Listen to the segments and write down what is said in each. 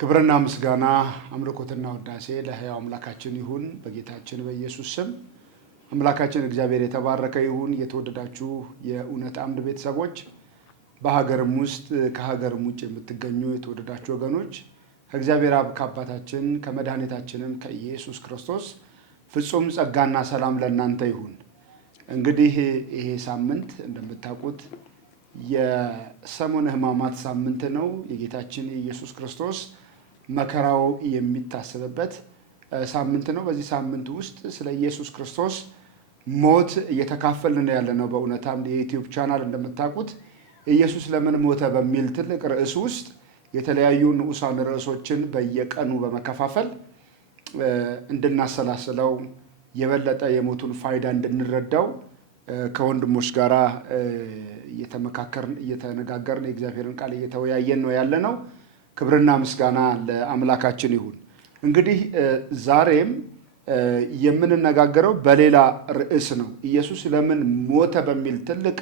ክብርና ምስጋና አምልኮትና ውዳሴ ለሕያው አምላካችን ይሁን በጌታችን በኢየሱስ ስም። አምላካችን እግዚአብሔር የተባረከ ይሁን። የተወደዳችሁ የእውነት አምድ ቤተሰቦች፣ በሀገርም ውስጥ ከሀገርም ውጭ የምትገኙ የተወደዳችሁ ወገኖች፣ ከእግዚአብሔር አብ ከአባታችን ከመድኃኒታችንም ከኢየሱስ ክርስቶስ ፍጹም ጸጋና ሰላም ለእናንተ ይሁን። እንግዲህ ይሄ ሳምንት እንደምታውቁት የሰሙነ ሕማማት ሳምንት ነው። የጌታችን የኢየሱስ ክርስቶስ መከራው የሚታሰብበት ሳምንት ነው። በዚህ ሳምንት ውስጥ ስለ ኢየሱስ ክርስቶስ ሞት እየተካፈልን ያለነው በእውነት አምድ የዩቲዩብ ቻናል እንደምታውቁት ኢየሱስ ለምን ሞተ በሚል ትልቅ ርዕስ ውስጥ የተለያዩ ንዑሳን ርዕሶችን በየቀኑ በመከፋፈል እንድናሰላስለው የበለጠ የሞቱን ፋይዳ እንድንረዳው ከወንድሞች ጋር እየተነጋገርን የእግዚአብሔርን ቃል እየተወያየን ነው ያለነው። ክብርና ምስጋና ለአምላካችን ይሁን። እንግዲህ ዛሬም የምንነጋገረው በሌላ ርዕስ ነው። ኢየሱስ ለምን ሞተ በሚል ትልቅ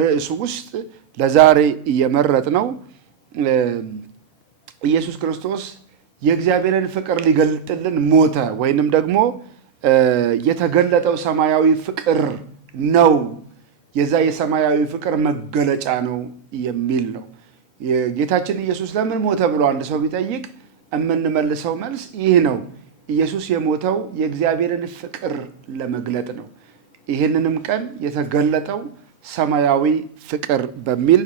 ርዕስ ውስጥ ለዛሬ የመረጥነው ኢየሱስ ክርስቶስ የእግዚአብሔርን ፍቅር ሊገልጥልን ሞተ ወይንም ደግሞ የተገለጠው ሰማያዊ ፍቅር ነው፣ የዛ የሰማያዊ ፍቅር መገለጫ ነው የሚል ነው። ጌታችን ኢየሱስ ለምን ሞተ ብሎ አንድ ሰው ቢጠይቅ የምንመልሰው መልስ ይህ ነው። ኢየሱስ የሞተው የእግዚአብሔርን ፍቅር ለመግለጥ ነው። ይህንንም ቀን የተገለጠው ሰማያዊ ፍቅር በሚል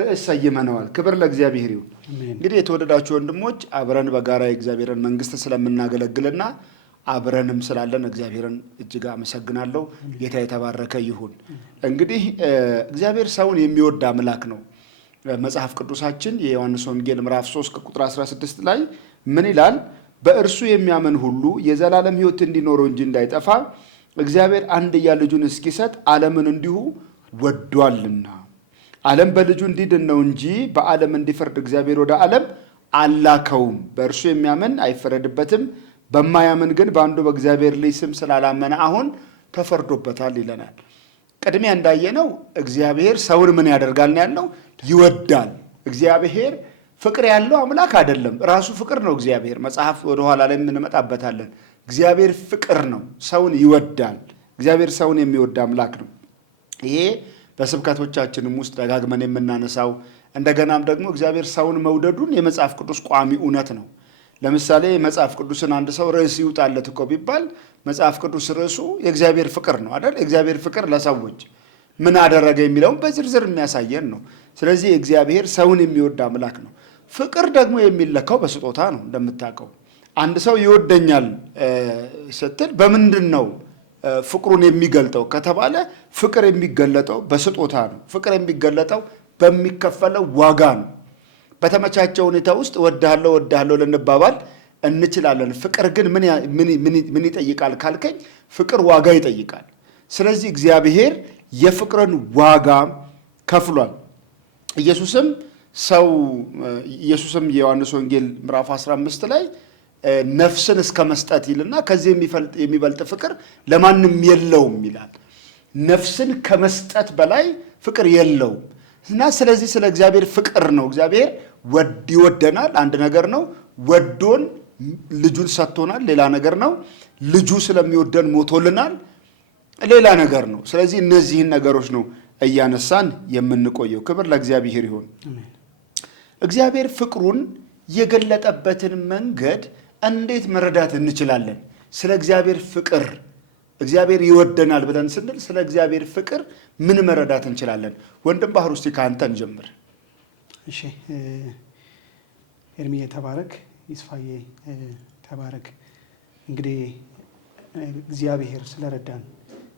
ርዕስ ሰይመነዋል። ክብር ለእግዚአብሔር ይሁን። እንግዲህ የተወደዳችሁ ወንድሞች፣ አብረን በጋራ የእግዚአብሔርን መንግስት ስለምናገለግልና አብረንም ስላለን እግዚአብሔርን እጅግ አመሰግናለሁ። ጌታ የተባረከ ይሁን። እንግዲህ እግዚአብሔር ሰውን የሚወድ አምላክ ነው። መጽሐፍ ቅዱሳችን የዮሐንስ ወንጌል ምዕራፍ 3 ቁጥር 16 ላይ ምን ይላል? በእርሱ የሚያምን ሁሉ የዘላለም ሕይወት እንዲኖረው እንጂ እንዳይጠፋ እግዚአብሔር አንድያ ልጁን እስኪሰጥ ዓለምን እንዲሁ ወዷልና። ዓለም በልጁ እንዲድን ነው እንጂ በዓለም እንዲፈርድ እግዚአብሔር ወደ ዓለም አላከውም። በእርሱ የሚያምን አይፈረድበትም፣ በማያምን ግን በአንዱ በእግዚአብሔር ልጅ ስም ስላላመነ አሁን ተፈርዶበታል ይለናል። ቅድሚያ እንዳየነው እግዚአብሔር ሰውን ምን ያደርጋል ነው ያለው? ይወዳል። እግዚአብሔር ፍቅር ያለው አምላክ አይደለም፣ ራሱ ፍቅር ነው እግዚአብሔር። መጽሐፍ ወደኋላ ላይ እንመጣበታለን። እግዚአብሔር ፍቅር ነው፣ ሰውን ይወዳል። እግዚአብሔር ሰውን የሚወድ አምላክ ነው። ይሄ በስብከቶቻችንም ውስጥ ደጋግመን የምናነሳው እንደገናም ደግሞ እግዚአብሔር ሰውን መውደዱን የመጽሐፍ ቅዱስ ቋሚ እውነት ነው። ለምሳሌ መጽሐፍ ቅዱስን አንድ ሰው ርዕስ ይውጣለት እኮ ቢባል መጽሐፍ ቅዱስ ርዕሱ የእግዚአብሔር ፍቅር ነው አይደል? የእግዚአብሔር ፍቅር ለሰዎች ምን አደረገ የሚለውን በዝርዝር የሚያሳየን ነው። ስለዚህ እግዚአብሔር ሰውን የሚወድ አምላክ ነው። ፍቅር ደግሞ የሚለካው በስጦታ ነው። እንደምታውቀው አንድ ሰው ይወደኛል ስትል በምንድን ነው ፍቅሩን የሚገልጠው ከተባለ ፍቅር የሚገለጠው በስጦታ ነው። ፍቅር የሚገለጠው በሚከፈለው ዋጋ ነው። በተመቻቸው ሁኔታ ውስጥ ወድሃለሁ ልንባባል እንችላለን። ፍቅር ግን ምን ይጠይቃል ካልከኝ፣ ፍቅር ዋጋ ይጠይቃል። ስለዚህ እግዚአብሔር የፍቅርን ዋጋ ከፍሏል። ኢየሱስም የዮሐንስ ወንጌል ምዕራፍ 15 ላይ ነፍስን እስከ መስጠት ይልና ከዚህ የሚበልጥ ፍቅር ለማንም የለውም ይላል። ነፍስን ከመስጠት በላይ ፍቅር የለውም እና ስለዚህ ስለ እግዚአብሔር ፍቅር ነው። እግዚአብሔር ይወደናል፣ አንድ ነገር ነው። ወዶን ልጁን ሰጥቶናል፣ ሌላ ነገር ነው። ልጁ ስለሚወደን ሞቶልናል፣ ሌላ ነገር ነው። ስለዚህ እነዚህን ነገሮች ነው እያነሳን የምንቆየው። ክብር ለእግዚአብሔር ይሁን። እግዚአብሔር ፍቅሩን የገለጠበትን መንገድ እንዴት መረዳት እንችላለን? ስለ እግዚአብሔር ፍቅር እግዚአብሔር ይወደናል ብለን ስንል ስለ እግዚአብሔር ፍቅር ምን መረዳት እንችላለን? ወንድም ባህር ውስጥ ከአንተ እንጀምር። እሺ፣ ኤርሚዬ ተባረክ፣ ይስፋዬ ተባረክ። እንግዲህ እግዚአብሔር ስለረዳን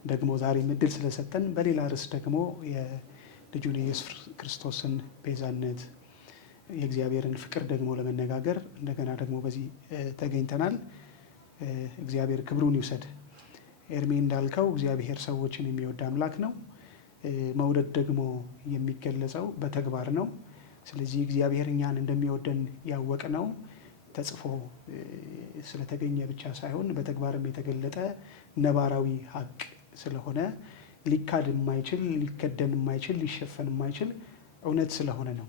ደግሞ ዛሬም እድል ስለሰጠን በሌላ ርዕስ ደግሞ የልጁን የኢየሱስ ክርስቶስን ቤዛነት የእግዚአብሔርን ፍቅር ደግሞ ለመነጋገር እንደገና ደግሞ በዚህ ተገኝተናል። እግዚአብሔር ክብሩን ይውሰድ። ኤርሜ እንዳልከው እግዚአብሔር ሰዎችን የሚወድ አምላክ ነው። መውደድ ደግሞ የሚገለጸው በተግባር ነው። ስለዚህ እግዚአብሔር እኛን እንደሚወደን ያወቅነው ተጽፎ ስለተገኘ ብቻ ሳይሆን በተግባርም የተገለጠ ነባራዊ ሀቅ ስለሆነ ሊካድ የማይችል ሊከደን የማይችል ሊሸፈን የማይችል እውነት ስለሆነ ነው።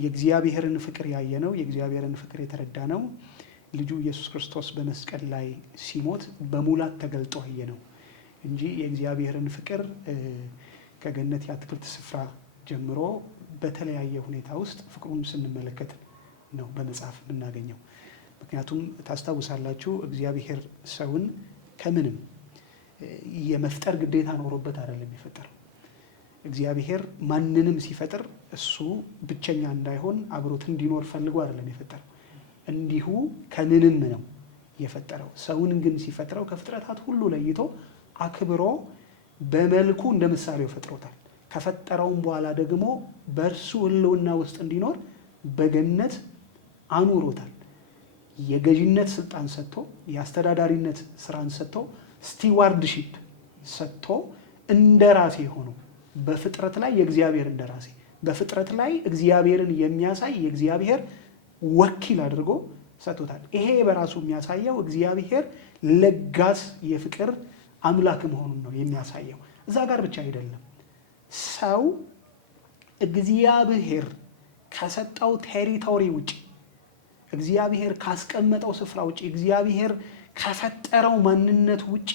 የእግዚአብሔርን ፍቅር ያየነው የእግዚአብሔርን ፍቅር የተረዳነው ልጁ ኢየሱስ ክርስቶስ በመስቀል ላይ ሲሞት በሙላት ተገልጦ ያየነው እንጂ የእግዚአብሔርን ፍቅር ከገነት የአትክልት ስፍራ ጀምሮ በተለያየ ሁኔታ ውስጥ ፍቅሩን ስንመለከት ነው በመጽሐፍ የምናገኘው። ምክንያቱም ታስታውሳላችሁ እግዚአብሔር ሰውን ከምንም የመፍጠር ግዴታ ኖሮበት አይደለም የፈጠረው። እግዚአብሔር ማንንም ሲፈጥር እሱ ብቸኛ እንዳይሆን አብሮት እንዲኖር ፈልጎ አይደለም የፈጠረው። እንዲሁ ከምንም ነው የፈጠረው። ሰውን ግን ሲፈጥረው ከፍጥረታት ሁሉ ለይቶ አክብሮ በመልኩ እንደ ምሳሌው ፈጥሮታል። ከፈጠረውም በኋላ ደግሞ በእርሱ ሕልውና ውስጥ እንዲኖር በገነት አኑሮታል። የገዥነት ስልጣን ሰጥቶ የአስተዳዳሪነት ስራን ሰጥቶ ስቲዋርድሺፕ ሰጥቶ እንደራሴ ሆኖ በፍጥረት ላይ የእግዚአብሔር እንደራሴ በፍጥረት ላይ እግዚአብሔርን የሚያሳይ የእግዚአብሔር ወኪል አድርጎ ሰጥቶታል። ይሄ በራሱ የሚያሳየው እግዚአብሔር ለጋስ የፍቅር አምላክ መሆኑን ነው የሚያሳየው። እዛ ጋር ብቻ አይደለም። ሰው እግዚአብሔር ከሰጠው ቴሪቶሪ ውጪ እግዚአብሔር ካስቀመጠው ስፍራ ውጪ እግዚአብሔር ከፈጠረው ማንነት ውጪ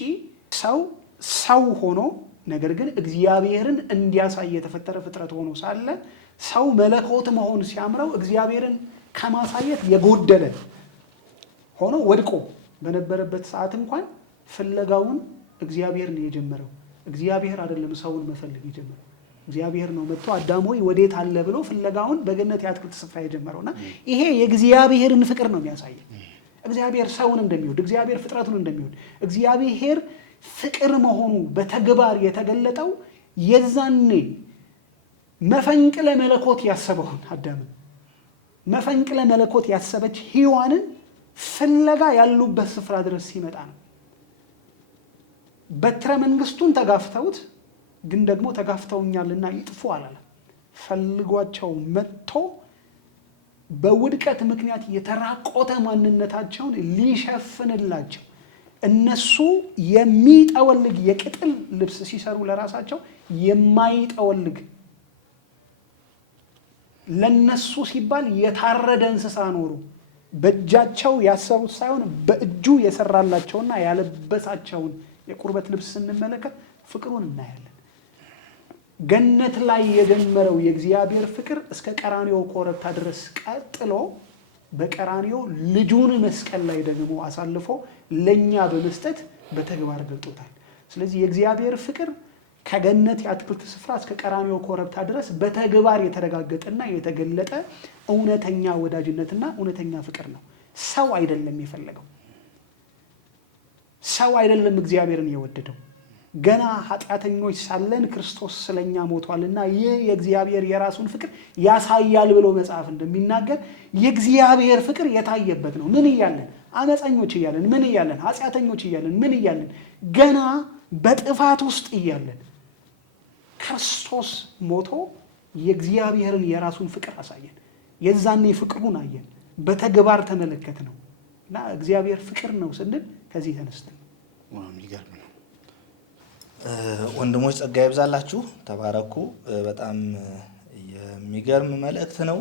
ሰው ሆኖ ነገር ግን እግዚአብሔርን እንዲያሳይ የተፈጠረ ፍጥረት ሆኖ ሳለ ሰው መለኮት መሆን ሲያምረው እግዚአብሔርን ከማሳየት የጎደለ ሆኖ ወድቆ በነበረበት ሰዓት እንኳን ፍለጋውን እግዚአብሔር ነው የጀመረው። እግዚአብሔር አይደለም ሰውን መፈለግ የጀመረው። እግዚአብሔር ነው መጥቶ አዳም ሆይ ወዴት አለ ብሎ ፍለጋውን በገነት የአትክልት ስፍራ የጀመረውና ይሄ የእግዚአብሔርን ፍቅር ነው የሚያሳየው። እግዚአብሔር ሰውን እንደሚወድ እግዚአብሔር ፍጥረቱን እንደሚወድ እግዚአብሔር ፍቅር መሆኑ በተግባር የተገለጠው የዛኔ መፈንቅለ መለኮት ያሰበውን አዳምን መፈንቅለ መለኮት ያሰበች ሔዋንን ፍለጋ ያሉበት ስፍራ ድረስ ሲመጣ ነው። በትረ መንግስቱን ተጋፍተውት ግን ደግሞ ተጋፍተውኛልና ይጥፉ አላለም። ፈልጓቸው መጥቶ በውድቀት ምክንያት የተራቆተ ማንነታቸውን ሊሸፍንላቸው እነሱ የሚጠወልግ የቅጥል ልብስ ሲሰሩ ለራሳቸው የማይጠወልግ ለነሱ ሲባል የታረደ እንስሳ ኖሩ። በእጃቸው ያሰሩት ሳይሆን በእጁ የሰራላቸውና ያለበሳቸውን የቁርበት ልብስ ስንመለከት ፍቅሩን እናያለን። ገነት ላይ የጀመረው የእግዚአብሔር ፍቅር እስከ ቀራንዮ ኮረብታ ድረስ ቀጥሎ በቀራንዮ ልጁን መስቀል ላይ ደግሞ አሳልፎ ለኛ በመስጠት በተግባር ገልጦታል። ስለዚህ የእግዚአብሔር ፍቅር ከገነት የአትክልት ስፍራ እስከ ቀራንዮ ኮረብታ ድረስ በተግባር የተረጋገጠና የተገለጠ እውነተኛ ወዳጅነትና እውነተኛ ፍቅር ነው። ሰው አይደለም የፈለገው። ሰው አይደለም እግዚአብሔርን የወደደው። ገና ኃጢአተኞች ሳለን ክርስቶስ ስለኛ ሞቷልና ይህ የእግዚአብሔር የራሱን ፍቅር ያሳያል ብሎ መጽሐፍ እንደሚናገር የእግዚአብሔር ፍቅር የታየበት ነው። ምን እያለን? አመፀኞች እያለን፣ ምን እያለን? ኃጢአተኞች እያለን፣ ምን እያለን? ገና በጥፋት ውስጥ እያለን ክርስቶስ ሞቶ የእግዚአብሔርን የራሱን ፍቅር አሳየን። የዛኔ ፍቅሩን አየን፣ በተግባር ተመለከት ነው እና እግዚአብሔር ፍቅር ነው ስንል ከዚህ ተነስተን የሚገርም ነው። ወንድሞች ጸጋ ይብዛላችሁ፣ ተባረኩ። በጣም የሚገርም መልእክት ነው።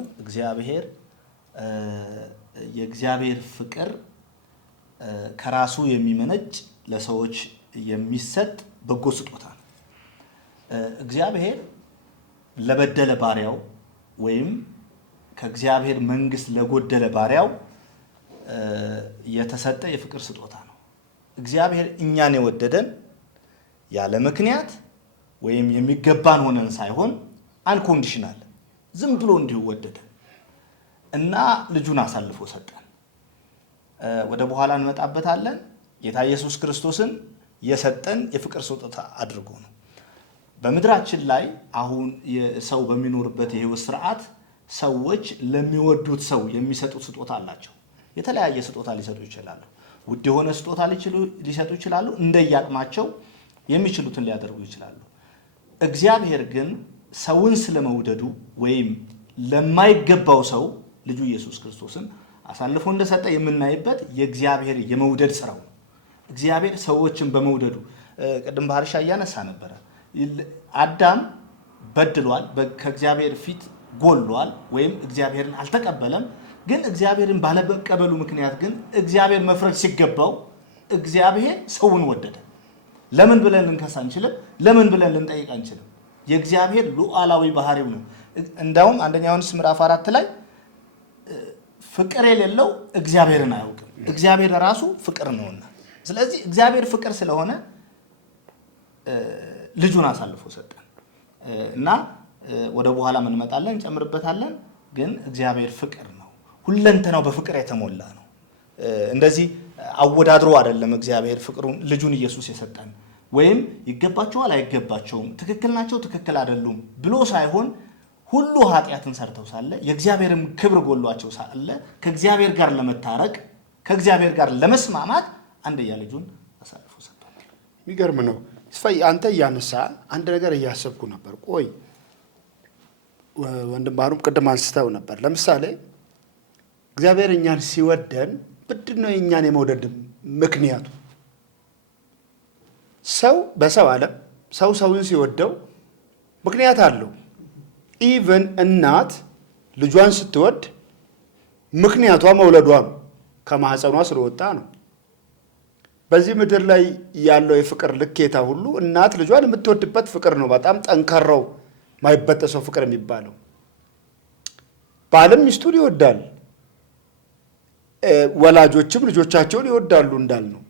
የእግዚአብሔር ፍቅር ከራሱ የሚመነጭ ለሰዎች የሚሰጥ በጎ ስጦታ ነው። እግዚአብሔር ለበደለ ባሪያው ወይም ከእግዚአብሔር መንግስት ለጎደለ ባሪያው የተሰጠ የፍቅር ስጦታ ነው። እግዚአብሔር እኛን የወደደን ያለ ምክንያት ወይም የሚገባን ሆነን ሳይሆን አንኮንዲሽናል ዝም ብሎ እንዲሁ ወደደን እና ልጁን አሳልፎ ሰጠን። ወደ በኋላ እንመጣበታለን። ጌታ ኢየሱስ ክርስቶስን የሰጠን የፍቅር ስጦታ አድርጎ ነው። በምድራችን ላይ አሁን ሰው በሚኖርበት የህይወት ስርዓት ሰዎች ለሚወዱት ሰው የሚሰጡት ስጦታ አላቸው። የተለያየ ስጦታ ሊሰጡ ይችላሉ። ውድ የሆነ ስጦታ ሊሰጡ ይችላሉ። እንደየአቅማቸው የሚችሉትን ሊያደርጉ ይችላሉ። እግዚአብሔር ግን ሰውን ስለመውደዱ ወይም ለማይገባው ሰው ልጁ ኢየሱስ ክርስቶስን አሳልፎ እንደሰጠ የምናይበት የእግዚአብሔር የመውደድ ስራው ነው። እግዚአብሔር ሰዎችን በመውደዱ ቅድም ባህርሻ እያነሳ ነበረ። አዳም በድሏል፣ ከእግዚአብሔር ፊት ጎሏል፣ ወይም እግዚአብሔርን አልተቀበለም። ግን እግዚአብሔርን ባለመቀበሉ ምክንያት ግን እግዚአብሔር መፍረድ ሲገባው እግዚአብሔር ሰውን ወደደ። ለምን ብለን ልንከስ አንችልም። ለምን ብለን ልንጠይቅ አንችልም። የእግዚአብሔር ሉዓላዊ ባህሪው ነው። እንዳውም አንደኛ ዮሐንስ ምዕራፍ 4 ላይ ፍቅር የሌለው እግዚአብሔርን አያውቅም፣ እግዚአብሔር ራሱ ፍቅር ነውና። ስለዚህ እግዚአብሔር ፍቅር ስለሆነ ልጁን አሳልፎ ሰጠን እና ወደ በኋላ እንመጣለን እንጨምርበታለን። ግን እግዚአብሔር ፍቅር ነው፣ ሁለንተናው በፍቅር የተሞላ ነው። እንደዚህ አወዳድሮ አይደለም እግዚአብሔር ፍቅሩን ልጁን ኢየሱስ የሰጠን፣ ወይም ይገባቸዋል አይገባቸውም፣ ትክክል ናቸው ትክክል አይደሉም ብሎ ሳይሆን ሁሉ ኃጢአትን ሰርተው ሳለ የእግዚአብሔርም ክብር ጎሏቸው ሳለ ከእግዚአብሔር ጋር ለመታረቅ ከእግዚአብሔር ጋር ለመስማማት አንድያ ልጁን አሳልፎ ሰጥቷል። የሚገርም ነው። አንተ እያነሳ አንድ ነገር እያሰብኩ ነበር። ቆይ ወንድም ባህሩም ቅድም አንስተው ነበር። ለምሳሌ እግዚአብሔር እኛን ሲወደን ምንድን ነው የእኛን የመውደድ ምክንያቱ? ሰው በሰው ዓለም ሰው ሰውን ሲወደው ምክንያት አለው። ኢቨን እናት ልጇን ስትወድ ምክንያቷ መውለዷም ከማህፀኗ ስለወጣ ነው። በዚህ ምድር ላይ ያለው የፍቅር ልኬታ ሁሉ እናት ልጇን የምትወድበት ፍቅር ነው። በጣም ጠንካራው ማይበጠሰው ፍቅር የሚባለው። ባልም ሚስቱን ይወዳል፣ ወላጆችም ልጆቻቸውን ይወዳሉ እንዳልነው።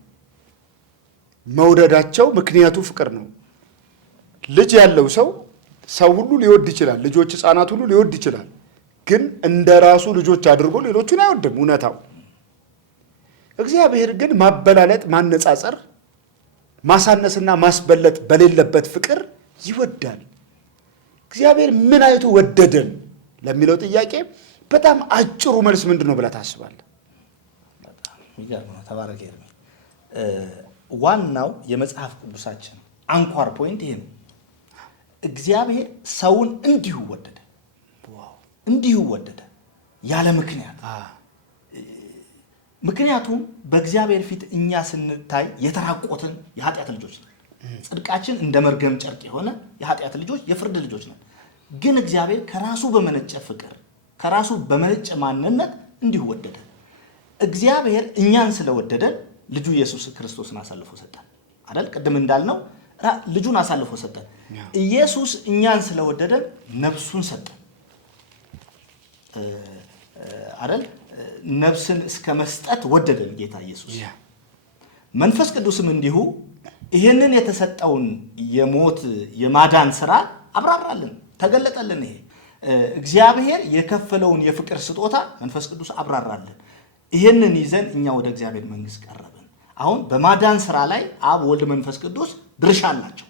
መውደዳቸው ምክንያቱ ፍቅር ነው። ልጅ ያለው ሰው ሁሉ ሊወድ ይችላል። ልጆች፣ ህፃናት ሁሉ ሊወድ ይችላል። ግን እንደ ራሱ ልጆች አድርጎ ሌሎቹን አይወድም እውነታው። እግዚአብሔር ግን ማበላለጥ፣ ማነጻጸር፣ ማሳነስና ማስበለጥ በሌለበት ፍቅር ይወዳል። እግዚአብሔር ምን አይቶ ወደደን ለሚለው ጥያቄ በጣም አጭሩ መልስ ምንድን ነው ብለህ ታስባለህ? ይገርም ነው። ተባረክ ኤርሚ። ዋናው የመጽሐፍ ቅዱሳችን አንኳር ፖይንት ይሄ ነው። እግዚአብሔር ሰውን እንዲሁ ወደደ። እንዲሁ ወደደ ያለ ምክንያት። ምክንያቱም በእግዚአብሔር ፊት እኛ ስንታይ የተራቆትን የኃጢአት ልጆች ነን። ጽድቃችን እንደ መርገም ጨርቅ የሆነ የኃጢአት ልጆች፣ የፍርድ ልጆች ነን። ግን እግዚአብሔር ከራሱ በመነጨ ፍቅር፣ ከራሱ በመነጨ ማንነት እንዲሁ ወደደ። እግዚአብሔር እኛን ስለወደደን ልጁ ኢየሱስ ክርስቶስን አሳልፎ ሰጠን አይደል? ቅድም እንዳልነው ልጁን አሳልፎ ሰጠን። ኢየሱስ እኛን ስለወደደን ነፍሱን ሰጠን አይደል? ነፍስን እስከ መስጠት ወደደን ጌታ ኢየሱስ። መንፈስ ቅዱስም እንዲሁ ይህንን የተሰጠውን የሞት የማዳን ስራ አብራራልን፣ ተገለጠልን። ይሄ እግዚአብሔር የከፈለውን የፍቅር ስጦታ መንፈስ ቅዱስ አብራራልን። ይህንን ይዘን እኛ ወደ እግዚአብሔር መንግስት ቀረብን። አሁን በማዳን ስራ ላይ አብ፣ ወልድ፣ መንፈስ ቅዱስ ድርሻ አላቸው።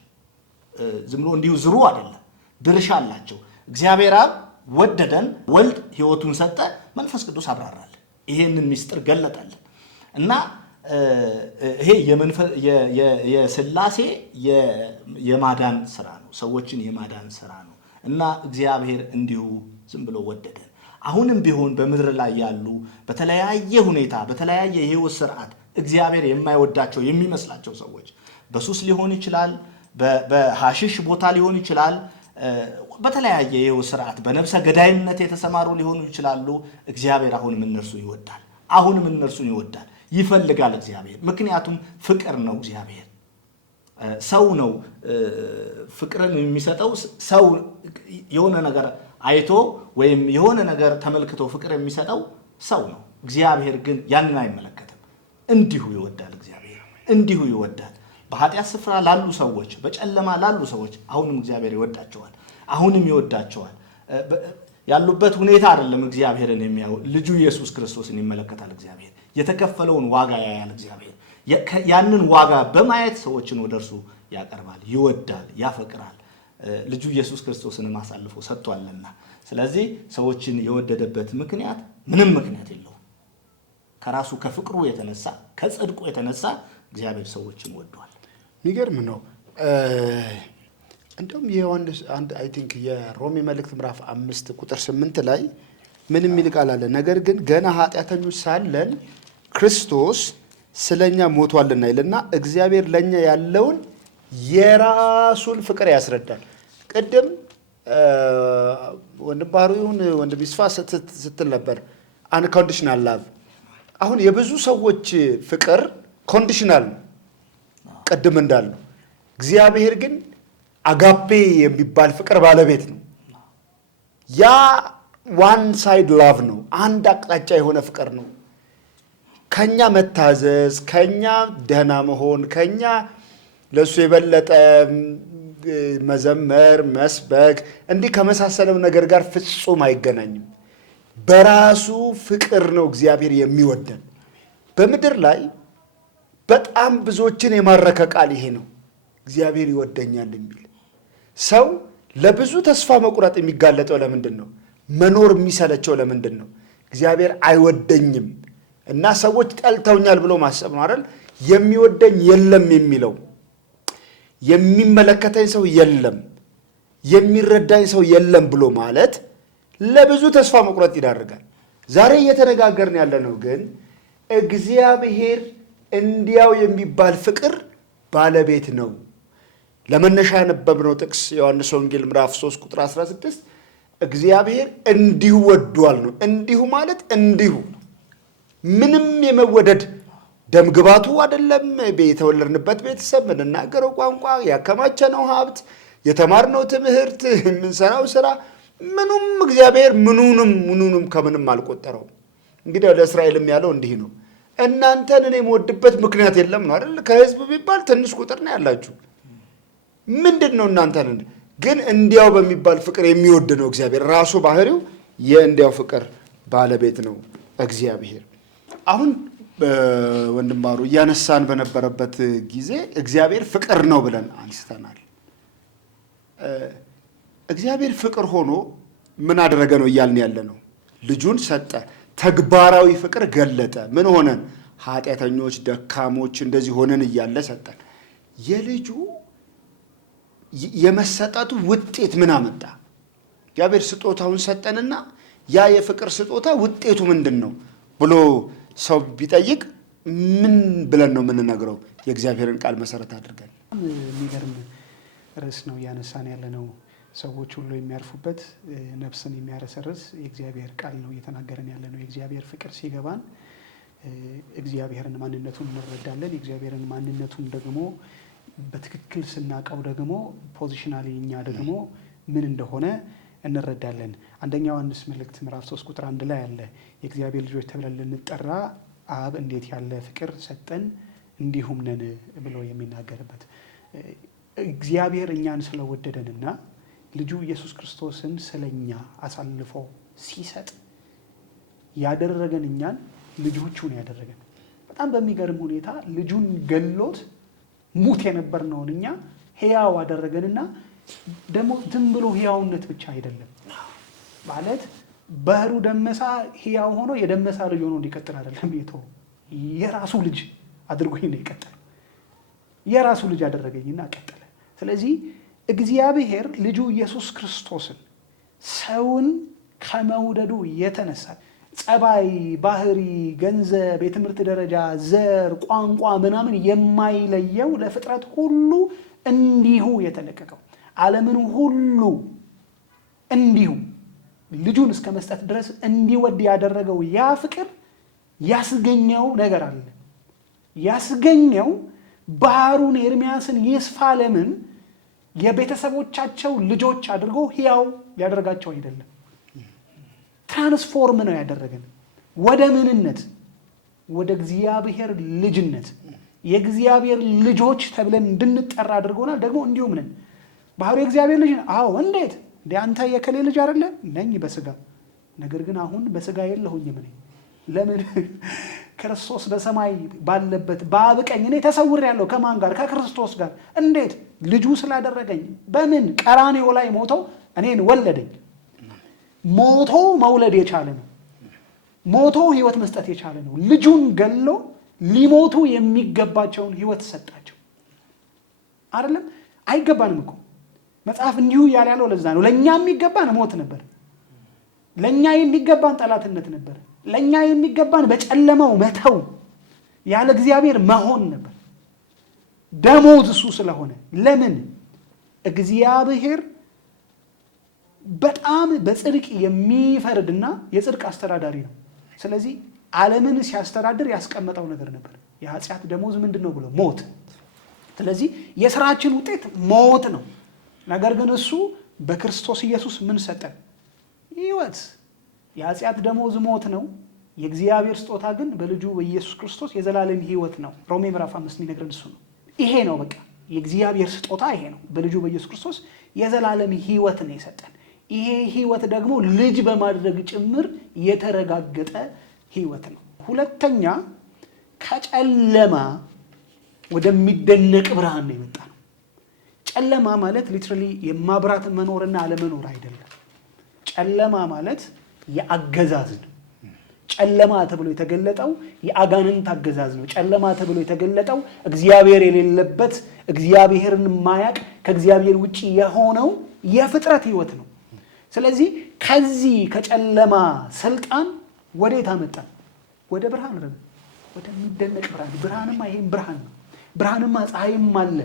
ዝም ብሎ እንዲሁ ዝሩ አይደለም፣ ድርሻ አላቸው። እግዚአብሔር አብ ወደደን፣ ወልድ ህይወቱን ሰጠ፣ መንፈስ ቅዱስ አብራራልን፣ ይሄንን ምስጢር ገለጠልን እና ይሄ የሥላሴ የማዳን ስራ ነው፣ ሰዎችን የማዳን ስራ ነው እና እግዚአብሔር እንዲሁ ዝም ብሎ ወደደን። አሁንም ቢሆን በምድር ላይ ያሉ በተለያየ ሁኔታ በተለያየ የህይወት ስርዓት እግዚአብሔር የማይወዳቸው የሚመስላቸው ሰዎች በሱስ ሊሆን ይችላል፣ በሐሽሽ ቦታ ሊሆን ይችላል፣ በተለያየ የህይወት ስርዓት በነፍሰ ገዳይነት የተሰማሩ ሊሆኑ ይችላሉ። እግዚአብሔር አሁንም እነርሱን ይወዳል፣ አሁንም እነርሱን ይወዳል፣ ይፈልጋል እግዚአብሔር። ምክንያቱም ፍቅር ነው እግዚአብሔር። ሰው ነው ፍቅርን የሚሰጠው። ሰው የሆነ ነገር አይቶ ወይም የሆነ ነገር ተመልክቶ ፍቅር የሚሰጠው ሰው ነው። እግዚአብሔር ግን ያንን አይመለከትም። እንዲሁ ይወዳል እግዚአብሔር፣ እንዲሁ ይወዳል። በኃጢአት ስፍራ ላሉ ሰዎች፣ በጨለማ ላሉ ሰዎች አሁንም እግዚአብሔር ይወዳቸዋል፣ አሁንም ይወዳቸዋል። ያሉበት ሁኔታ አይደለም እግዚአብሔርን የሚያው ልጁ ኢየሱስ ክርስቶስን ይመለከታል እግዚአብሔር። የተከፈለውን ዋጋ ያያል እግዚአብሔር። ያንን ዋጋ በማየት ሰዎችን ወደ እርሱ ያቀርባል፣ ይወዳል፣ ያፈቅራል። ልጁ ኢየሱስ ክርስቶስንም አሳልፎ ሰጥቷልና። ስለዚህ ሰዎችን የወደደበት ምክንያት ምንም ምክንያት የለውም። ከራሱ ከፍቅሩ የተነሳ ከጽድቁ የተነሳ እግዚአብሔር ሰዎችን ወዷል። የሚገርም ነው። እንደውም የዮሐንስ አይ ቲንክ የሮሜ መልእክት ምዕራፍ 5 ቁጥር 8 ላይ ምን የሚል ቃል አለ? ነገር ግን ገና ኃጢአተኞች ሳለን ክርስቶስ ስለኛ ሞቷልና ይልና እግዚአብሔር ለኛ ያለውን የራሱን ፍቅር ያስረዳል። ቅድም ወንድም ባህሩ ይሁን ወንድም ይስፋ ስትል ነበር አንኮንዲሽናል ላቭ። አሁን የብዙ ሰዎች ፍቅር ኮንዲሽናል ነው ቅድም እንዳልነው። እግዚአብሔር ግን አጋፔ የሚባል ፍቅር ባለቤት ነው። ያ ዋን ሳይድ ላቭ ነው፣ አንድ አቅጣጫ የሆነ ፍቅር ነው። ከኛ መታዘዝ፣ ከኛ ደህና መሆን፣ ከኛ ለሱ የበለጠ መዘመር፣ መስበክ እንዲህ ከመሳሰለው ነገር ጋር ፍጹም አይገናኝም። በራሱ ፍቅር ነው እግዚአብሔር የሚወደን። በምድር ላይ በጣም ብዙዎችን የማረከ ቃል ይሄ ነው፣ እግዚአብሔር ይወደኛል የሚል። ሰው ለብዙ ተስፋ መቁረጥ የሚጋለጠው ለምንድን ነው? መኖር የሚሰለቸው ለምንድን ነው? እግዚአብሔር አይወደኝም እና ሰዎች ጠልተውኛል ብሎ ማሰብ ነው አይደል? የሚወደኝ የለም የሚለው፣ የሚመለከተኝ ሰው የለም፣ የሚረዳኝ ሰው የለም ብሎ ማለት ለብዙ ተስፋ መቁረጥ ይዳርጋል። ዛሬ እየተነጋገርን ያለነው ግን እግዚአብሔር እንዲያው የሚባል ፍቅር ባለቤት ነው። ለመነሻ ያነበብነው ጥቅስ ዮሐንስ ወንጌል ምዕራፍ 3 ቁጥር 16 እግዚአብሔር እንዲሁ ወዷል ነው። እንዲሁ ማለት እንዲሁ ምንም የመወደድ ደምግባቱ አይደለም። የተወለድንበት ቤተሰብ፣ የምንናገረው ቋንቋ፣ ያከማቸነው ሀብት፣ የተማርነው ትምህርት፣ የምንሰራው ስራ ምኑም እግዚአብሔር ምኑንም ከምንም አልቆጠረው። እንግዲህ ለእስራኤልም ያለው እንዲህ ነው፣ እናንተን እኔ የምወድበት ምክንያት የለም ነው አይደል? ከህዝብ ቢባል ትንሽ ቁጥር ነው ያላችሁ። ምንድን ነው እናንተን ግን እንዲያው በሚባል ፍቅር የሚወድ ነው እግዚአብሔር። ራሱ ባህሪው የእንዲያው ፍቅር ባለቤት ነው እግዚአብሔር። አሁን ወንድም ባሩ እያነሳን በነበረበት ጊዜ እግዚአብሔር ፍቅር ነው ብለን አንስተናል። እግዚአብሔር ፍቅር ሆኖ ምን አደረገ ነው እያልን ያለ ነው። ልጁን ሰጠ፣ ተግባራዊ ፍቅር ገለጠ። ምን ሆነን? ኃጢአተኞች፣ ደካሞች እንደዚህ ሆነን እያለ ሰጠን። የልጁ የመሰጠቱ ውጤት ምን አመጣ? እግዚአብሔር ስጦታውን ሰጠንና ያ የፍቅር ስጦታ ውጤቱ ምንድን ነው ብሎ ሰው ቢጠይቅ ምን ብለን ነው የምንነግረው? የእግዚአብሔርን ቃል መሰረት አድርገን። የሚገርም ርዕስ ነው እያነሳን ያለ ነው። ሰዎች ሁሉ የሚያርፉበት ነፍስን የሚያረሰርስ የእግዚአብሔር ቃል ነው እየተናገረን ያለ ነው። የእግዚአብሔር ፍቅር ሲገባን እግዚአብሔርን ማንነቱን እንረዳለን። የእግዚአብሔርን ማንነቱን ደግሞ በትክክል ስናቀው ደግሞ ፖዚሽናሊ እኛ ደግሞ ምን እንደሆነ እንረዳለን። አንደኛ ዮሐንስ መልእክት ምዕራፍ 3 ቁጥር 1 ላይ አለ የእግዚአብሔር ልጆች ተብለን ልንጠራ አብ እንዴት ያለ ፍቅር ሰጠን እንዲሁም ነን ብሎ የሚናገርበት እግዚአብሔር እኛን ስለወደደንና ልጁ ኢየሱስ ክርስቶስን ስለኛ አሳልፎ ሲሰጥ ያደረገን እኛን ልጆቹን ያደረገን። በጣም በሚገርም ሁኔታ ልጁን ገሎት ሙት የነበርነውን እኛ ሕያው አደረገንና ደግሞ ዝም ብሎ ሕያውነት ብቻ አይደለም ማለት ባህሩ ደመሳ ሕያው ሆኖ የደመሳ ልጅ ሆኖ እንዲቀጥል አይደለም የተወው። የራሱ ልጅ አድርጎኝ ነው የቀጠለው። የራሱ ልጅ አደረገኝና ቀጠለ። ስለዚህ እግዚአብሔር ልጁ ኢየሱስ ክርስቶስን ሰውን ከመውደዱ የተነሳ ጸባይ፣ ባህሪ፣ ገንዘብ፣ የትምህርት ደረጃ፣ ዘር፣ ቋንቋ ምናምን የማይለየው ለፍጥረት ሁሉ እንዲሁ የተለቀቀው ዓለምን ሁሉ እንዲሁ ልጁን እስከ መስጠት ድረስ እንዲወድ ያደረገው ያ ፍቅር ያስገኘው ነገር አለ። ያስገኘው ባህሩን ኤርምያስን ይስፋለምን የቤተሰቦቻቸው ልጆች አድርጎ ሕያው ሊያደርጋቸው አይደለም። ትራንስፎርም ነው ያደረገን ወደ ምንነት? ወደ እግዚአብሔር ልጅነት። የእግዚአብሔር ልጆች ተብለን እንድንጠራ አድርጎናል። ደግሞ እንዲሁም ነን። ባህሩ የእግዚአብሔር ልጅ ነው። አዎ እንዴት? እንደ አንተ የከሌ ልጅ አይደለ ነኝ በስጋ ነገር ግን አሁን በስጋ የለሁኝም ነኝ። ለምን? ክርስቶስ በሰማይ ባለበት በአብ ቀኝ እኔ ተሰውሬያለሁ። ከማን ጋር? ከክርስቶስ ጋር። እንዴት? ልጁ ስላደረገኝ። በምን? ቀራንዮ ላይ ሞቶ እኔን ወለደኝ። ሞቶ መውለድ የቻለ ነው። ሞቶ ህይወት መስጠት የቻለ ነው። ልጁን ገሎ ሊሞቱ የሚገባቸውን ህይወት ሰጣቸው። አይደለም? አይገባንም እኮ መጽሐፍ እንዲሁ እያለ ያለው ለዛ ነው። ለእኛ የሚገባን ሞት ነበር። ለእኛ የሚገባን ጠላትነት ነበር። ለእኛ የሚገባን በጨለማው መተው፣ ያለ እግዚአብሔር መሆን ነበር። ደሞዝ እሱ ስለሆነ። ለምን? እግዚአብሔር በጣም በጽድቅ የሚፈርድና የጽድቅ አስተዳዳሪ ነው። ስለዚህ ዓለምን ሲያስተዳድር ያስቀመጠው ነገር ነበር። የኃጢአት ደሞዝ ምንድን ነው ብሎ ሞት። ስለዚህ የስራችን ውጤት ሞት ነው። ነገር ግን እሱ በክርስቶስ ኢየሱስ ምን ሰጠን? ሕይወት። የኃጢአት ደሞዝ ሞት ነው። የእግዚአብሔር ስጦታ ግን በልጁ በኢየሱስ ክርስቶስ የዘላለም ሕይወት ነው። ሮሜ ምዕራፍ 5 የሚነግረን እሱ ነው። ይሄ ነው በቃ የእግዚአብሔር ስጦታ ይሄ ነው። በልጁ በኢየሱስ ክርስቶስ የዘላለም ሕይወት ነው የሰጠን። ይሄ ሕይወት ደግሞ ልጅ በማድረግ ጭምር የተረጋገጠ ሕይወት ነው። ሁለተኛ ከጨለማ ወደሚደነቅ ብርሃን ነው የመጣ ነው። ጨለማ ማለት ሊትራሊ የማብራት መኖርና አለመኖር አይደለም። ጨለማ ማለት የአገዛዝ ነው። ጨለማ ተብሎ የተገለጠው የአጋንንት አገዛዝ ነው። ጨለማ ተብሎ የተገለጠው እግዚአብሔር የሌለበት እግዚአብሔርን ማያቅ ከእግዚአብሔር ውጪ የሆነው የፍጥረት ሕይወት ነው። ስለዚህ ከዚህ ከጨለማ ስልጣን ወዴት አመጣን? ወደ ብርሃን ነው። ወደሚደነቅ ብርሃን። ብርሃንማ ይሄም ብርሃን ነው። ብርሃንማ ፀሐይም አለ።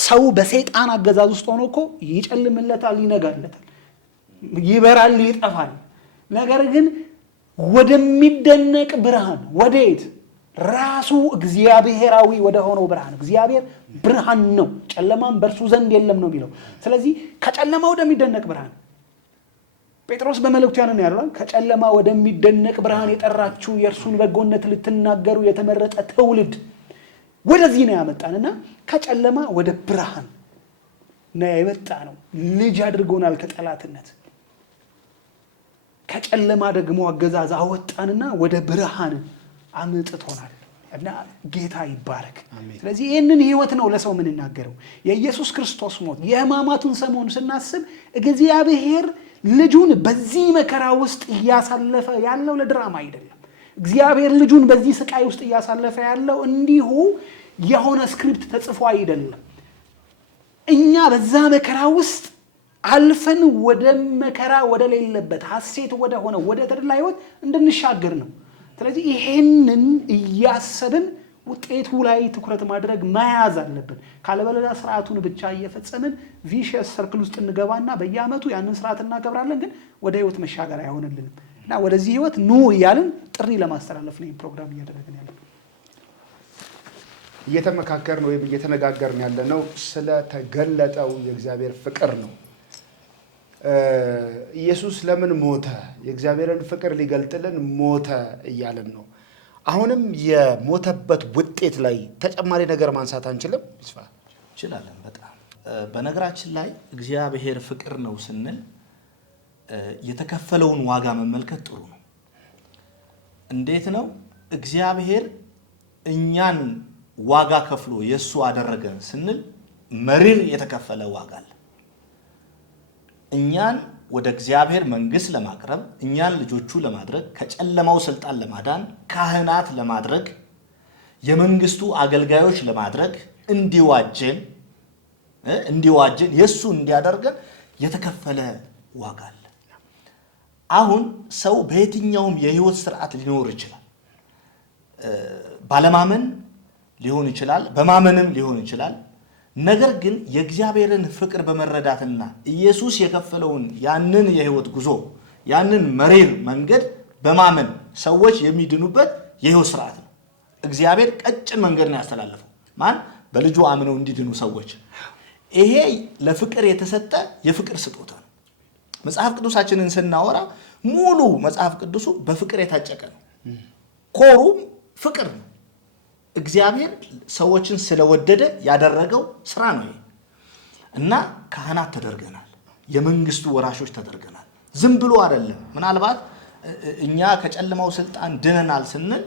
ሰው በሰይጣን አገዛዝ ውስጥ ሆኖ እኮ ይጨልምለታል፣ ይነጋለታል፣ ይበራል፣ ይጠፋል። ነገር ግን ወደሚደነቅ ብርሃን ወዴት? ራሱ እግዚአብሔራዊ ወደ ሆነው ብርሃን። እግዚአብሔር ብርሃን ነው፣ ጨለማም በእርሱ ዘንድ የለም ነው የሚለው። ስለዚህ ከጨለማ ወደሚደነቅ ብርሃን ጴጥሮስ በመልእክቱ ያንን ያለው ከጨለማ ወደሚደነቅ ብርሃን የጠራችሁ የእርሱን በጎነት ልትናገሩ የተመረጠ ትውልድ ወደዚህ ነው ያመጣንና ከጨለማ ወደ ብርሃን ነው የመጣ ነው። ልጅ አድርጎናል ከጠላትነት። ከጨለማ ደግሞ አገዛዝ አወጣንና ወደ ብርሃን አምጥቶናል እና ጌታ ይባረክ። ስለዚህ ይህንን ሕይወት ነው ለሰው የምንናገረው። የኢየሱስ ክርስቶስ ሞት የሕማማቱን ሰሞን ስናስብ እግዚአብሔር ልጁን በዚህ መከራ ውስጥ እያሳለፈ ያለው ለድራማ አይደለም። እግዚአብሔር ልጁን በዚህ ስቃይ ውስጥ እያሳለፈ ያለው እንዲሁ የሆነ ስክሪፕት ተጽፎ አይደለም። እኛ በዛ መከራ ውስጥ አልፈን ወደ መከራ ወደ ሌለበት ሐሴት ወደ ሆነ ወደ ተድላ ሕይወት እንድንሻገር ነው። ስለዚህ ይሄንን እያሰብን ውጤቱ ላይ ትኩረት ማድረግ መያዝ አለብን። ካለበለዚያ ስርዓቱን ብቻ እየፈጸምን ቪሸስ ሰርክል ውስጥ እንገባና በየዓመቱ ያንን ስርዓት እናከብራለን፣ ግን ወደ ሕይወት መሻገር አይሆንልንም እና ወደዚህ ሕይወት ኑ እያልን ጥሪ ለማስተላለፍ ነው ይህን ፕሮግራም እያደረግን ያለ። እየተመካከርን ወይም እየተነጋገርን ያለነው ስለተገለጠው የእግዚአብሔር ፍቅር ነው። ኢየሱስ ለምን ሞተ? የእግዚአብሔርን ፍቅር ሊገልጥልን ሞተ እያለን ነው። አሁንም የሞተበት ውጤት ላይ ተጨማሪ ነገር ማንሳት አንችልም? እንችላለን። በጣም በነገራችን ላይ እግዚአብሔር ፍቅር ነው ስንል የተከፈለውን ዋጋ መመልከት ጥሩ ነው። እንዴት ነው? እግዚአብሔር እኛን ዋጋ ከፍሎ የእሱ አደረገን ስንል መሪር የተከፈለ ዋጋ አለ። እኛን ወደ እግዚአብሔር መንግሥት ለማቅረብ፣ እኛን ልጆቹ ለማድረግ፣ ከጨለማው ስልጣን ለማዳን፣ ካህናት ለማድረግ፣ የመንግስቱ አገልጋዮች ለማድረግ እንዲዋጀን የእሱ እንዲያደርገን የተከፈለ ዋጋ አለ። አሁን ሰው በየትኛውም የህይወት ስርዓት ሊኖር ይችላል። ባለማመን ሊሆን ይችላል፣ በማመንም ሊሆን ይችላል። ነገር ግን የእግዚአብሔርን ፍቅር በመረዳትና ኢየሱስ የከፈለውን ያንን የህይወት ጉዞ ያንን መሪር መንገድ በማመን ሰዎች የሚድኑበት የህይወት ስርዓት ነው። እግዚአብሔር ቀጭን መንገድ ነው ያስተላለፈው። ማን? በልጁ አምነው እንዲድኑ ሰዎች። ይሄ ለፍቅር የተሰጠ የፍቅር ስጦታ ነው። መጽሐፍ ቅዱሳችንን ስናወራ ሙሉ መጽሐፍ ቅዱሱ በፍቅር የታጨቀ ነው። ኮሩም ፍቅር ነው። እግዚአብሔር ሰዎችን ስለወደደ ያደረገው ስራ ነው እና ካህናት ተደርገናል፣ የመንግስቱ ወራሾች ተደርገናል። ዝም ብሎ አይደለም። ምናልባት እኛ ከጨለማው ስልጣን ድነናል ስንል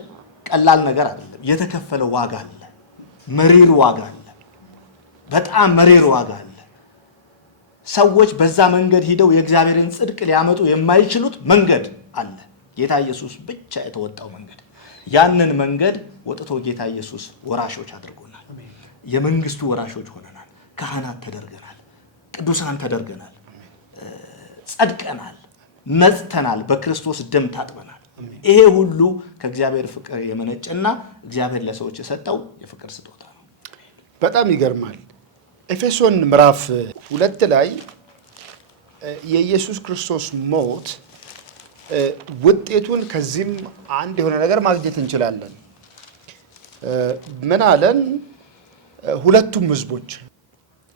ቀላል ነገር አይደለም። የተከፈለ ዋጋ አለ፣ መሪር ዋጋ አለ፣ በጣም መሪር ዋጋ አለ። ሰዎች በዛ መንገድ ሂደው የእግዚአብሔርን ጽድቅ ሊያመጡ የማይችሉት መንገድ አለ። ጌታ ኢየሱስ ብቻ የተወጣው መንገድ። ያንን መንገድ ወጥቶ ጌታ ኢየሱስ ወራሾች አድርጎናል። የመንግስቱ ወራሾች ሆነናል። ካህናት ተደርገናል፣ ቅዱሳን ተደርገናል፣ ጸድቀናል፣ ነጽተናል፣ በክርስቶስ ደም ታጥበናል። ይሄ ሁሉ ከእግዚአብሔር ፍቅር የመነጨና እግዚአብሔር ለሰዎች የሰጠው የፍቅር ስጦታ ነው። በጣም ይገርማል። ኤፌሶን ምዕራፍ 2 ላይ የኢየሱስ ክርስቶስ ሞት ውጤቱን ከዚህም አንድ የሆነ ነገር ማግኘት እንችላለን። ምን አለን? ሁለቱም ህዝቦች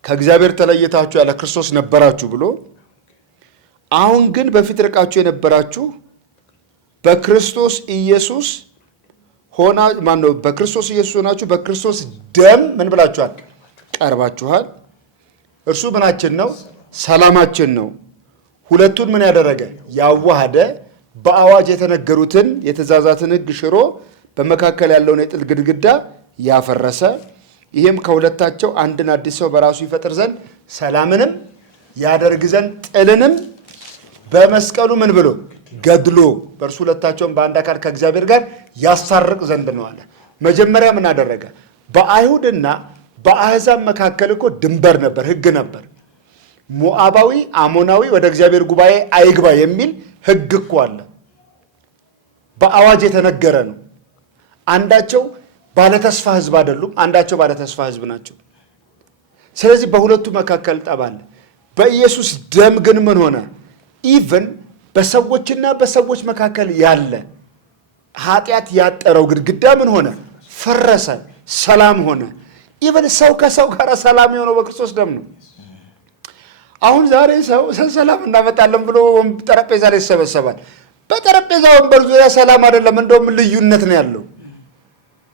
ከእግዚአብሔር ተለይታችሁ ያለ ክርስቶስ ነበራችሁ ብሎ አሁን ግን በፊት ርቃችሁ የነበራችሁ በክርስቶስ ኢየሱስ በክርስቶስ ኢየሱስ ሆናችሁ በክርስቶስ ደም ምን ብላችኋል? ቀርባችኋል። እርሱ ምናችን ነው? ሰላማችን ነው። ሁለቱን ምን ያደረገ? ያዋሃደ፣ በአዋጅ የተነገሩትን የትእዛዛትን ሕግ ሽሮ በመካከል ያለውን የጥል ግድግዳ ያፈረሰ፣ ይህም ከሁለታቸው አንድን አዲስ ሰው በራሱ ይፈጥር ዘንድ ሰላምንም ያደርግ ዘንድ ጥልንም በመስቀሉ ምን ብሎ ገድሎ በእርሱ ሁለታቸውን በአንድ አካል ከእግዚአብሔር ጋር ያስታርቅ ዘንድ ነው አለ። መጀመሪያ ምን አደረገ? በአይሁድና በአሕዛብ መካከል እኮ ድንበር ነበር፣ ሕግ ነበር። ሞዓባዊ፣ አሞናዊ ወደ እግዚአብሔር ጉባኤ አይግባ የሚል ሕግ እኮ አለ። በአዋጅ የተነገረ ነው። አንዳቸው ባለተስፋ ሕዝብ አይደሉም፣ አንዳቸው ባለተስፋ ሕዝብ ናቸው። ስለዚህ በሁለቱ መካከል ጠብ አለ። በኢየሱስ ደም ግን ምን ሆነ? ኢቭን በሰዎችና በሰዎች መካከል ያለ ኃጢአት ያጠረው ግድግዳ ምን ሆነ? ፈረሰ፣ ሰላም ሆነ። ኢቭን ሰው ከሰው ጋር ሰላም የሆነው በክርስቶስ ደም ነው። አሁን ዛሬ ሰው ሰላም እናመጣለን ብሎ ጠረጴዛ ላይ ይሰበሰባል። በጠረጴዛ ወንበር ዙሪያ ሰላም አይደለም፣ እንደውም ልዩነት ነው ያለው።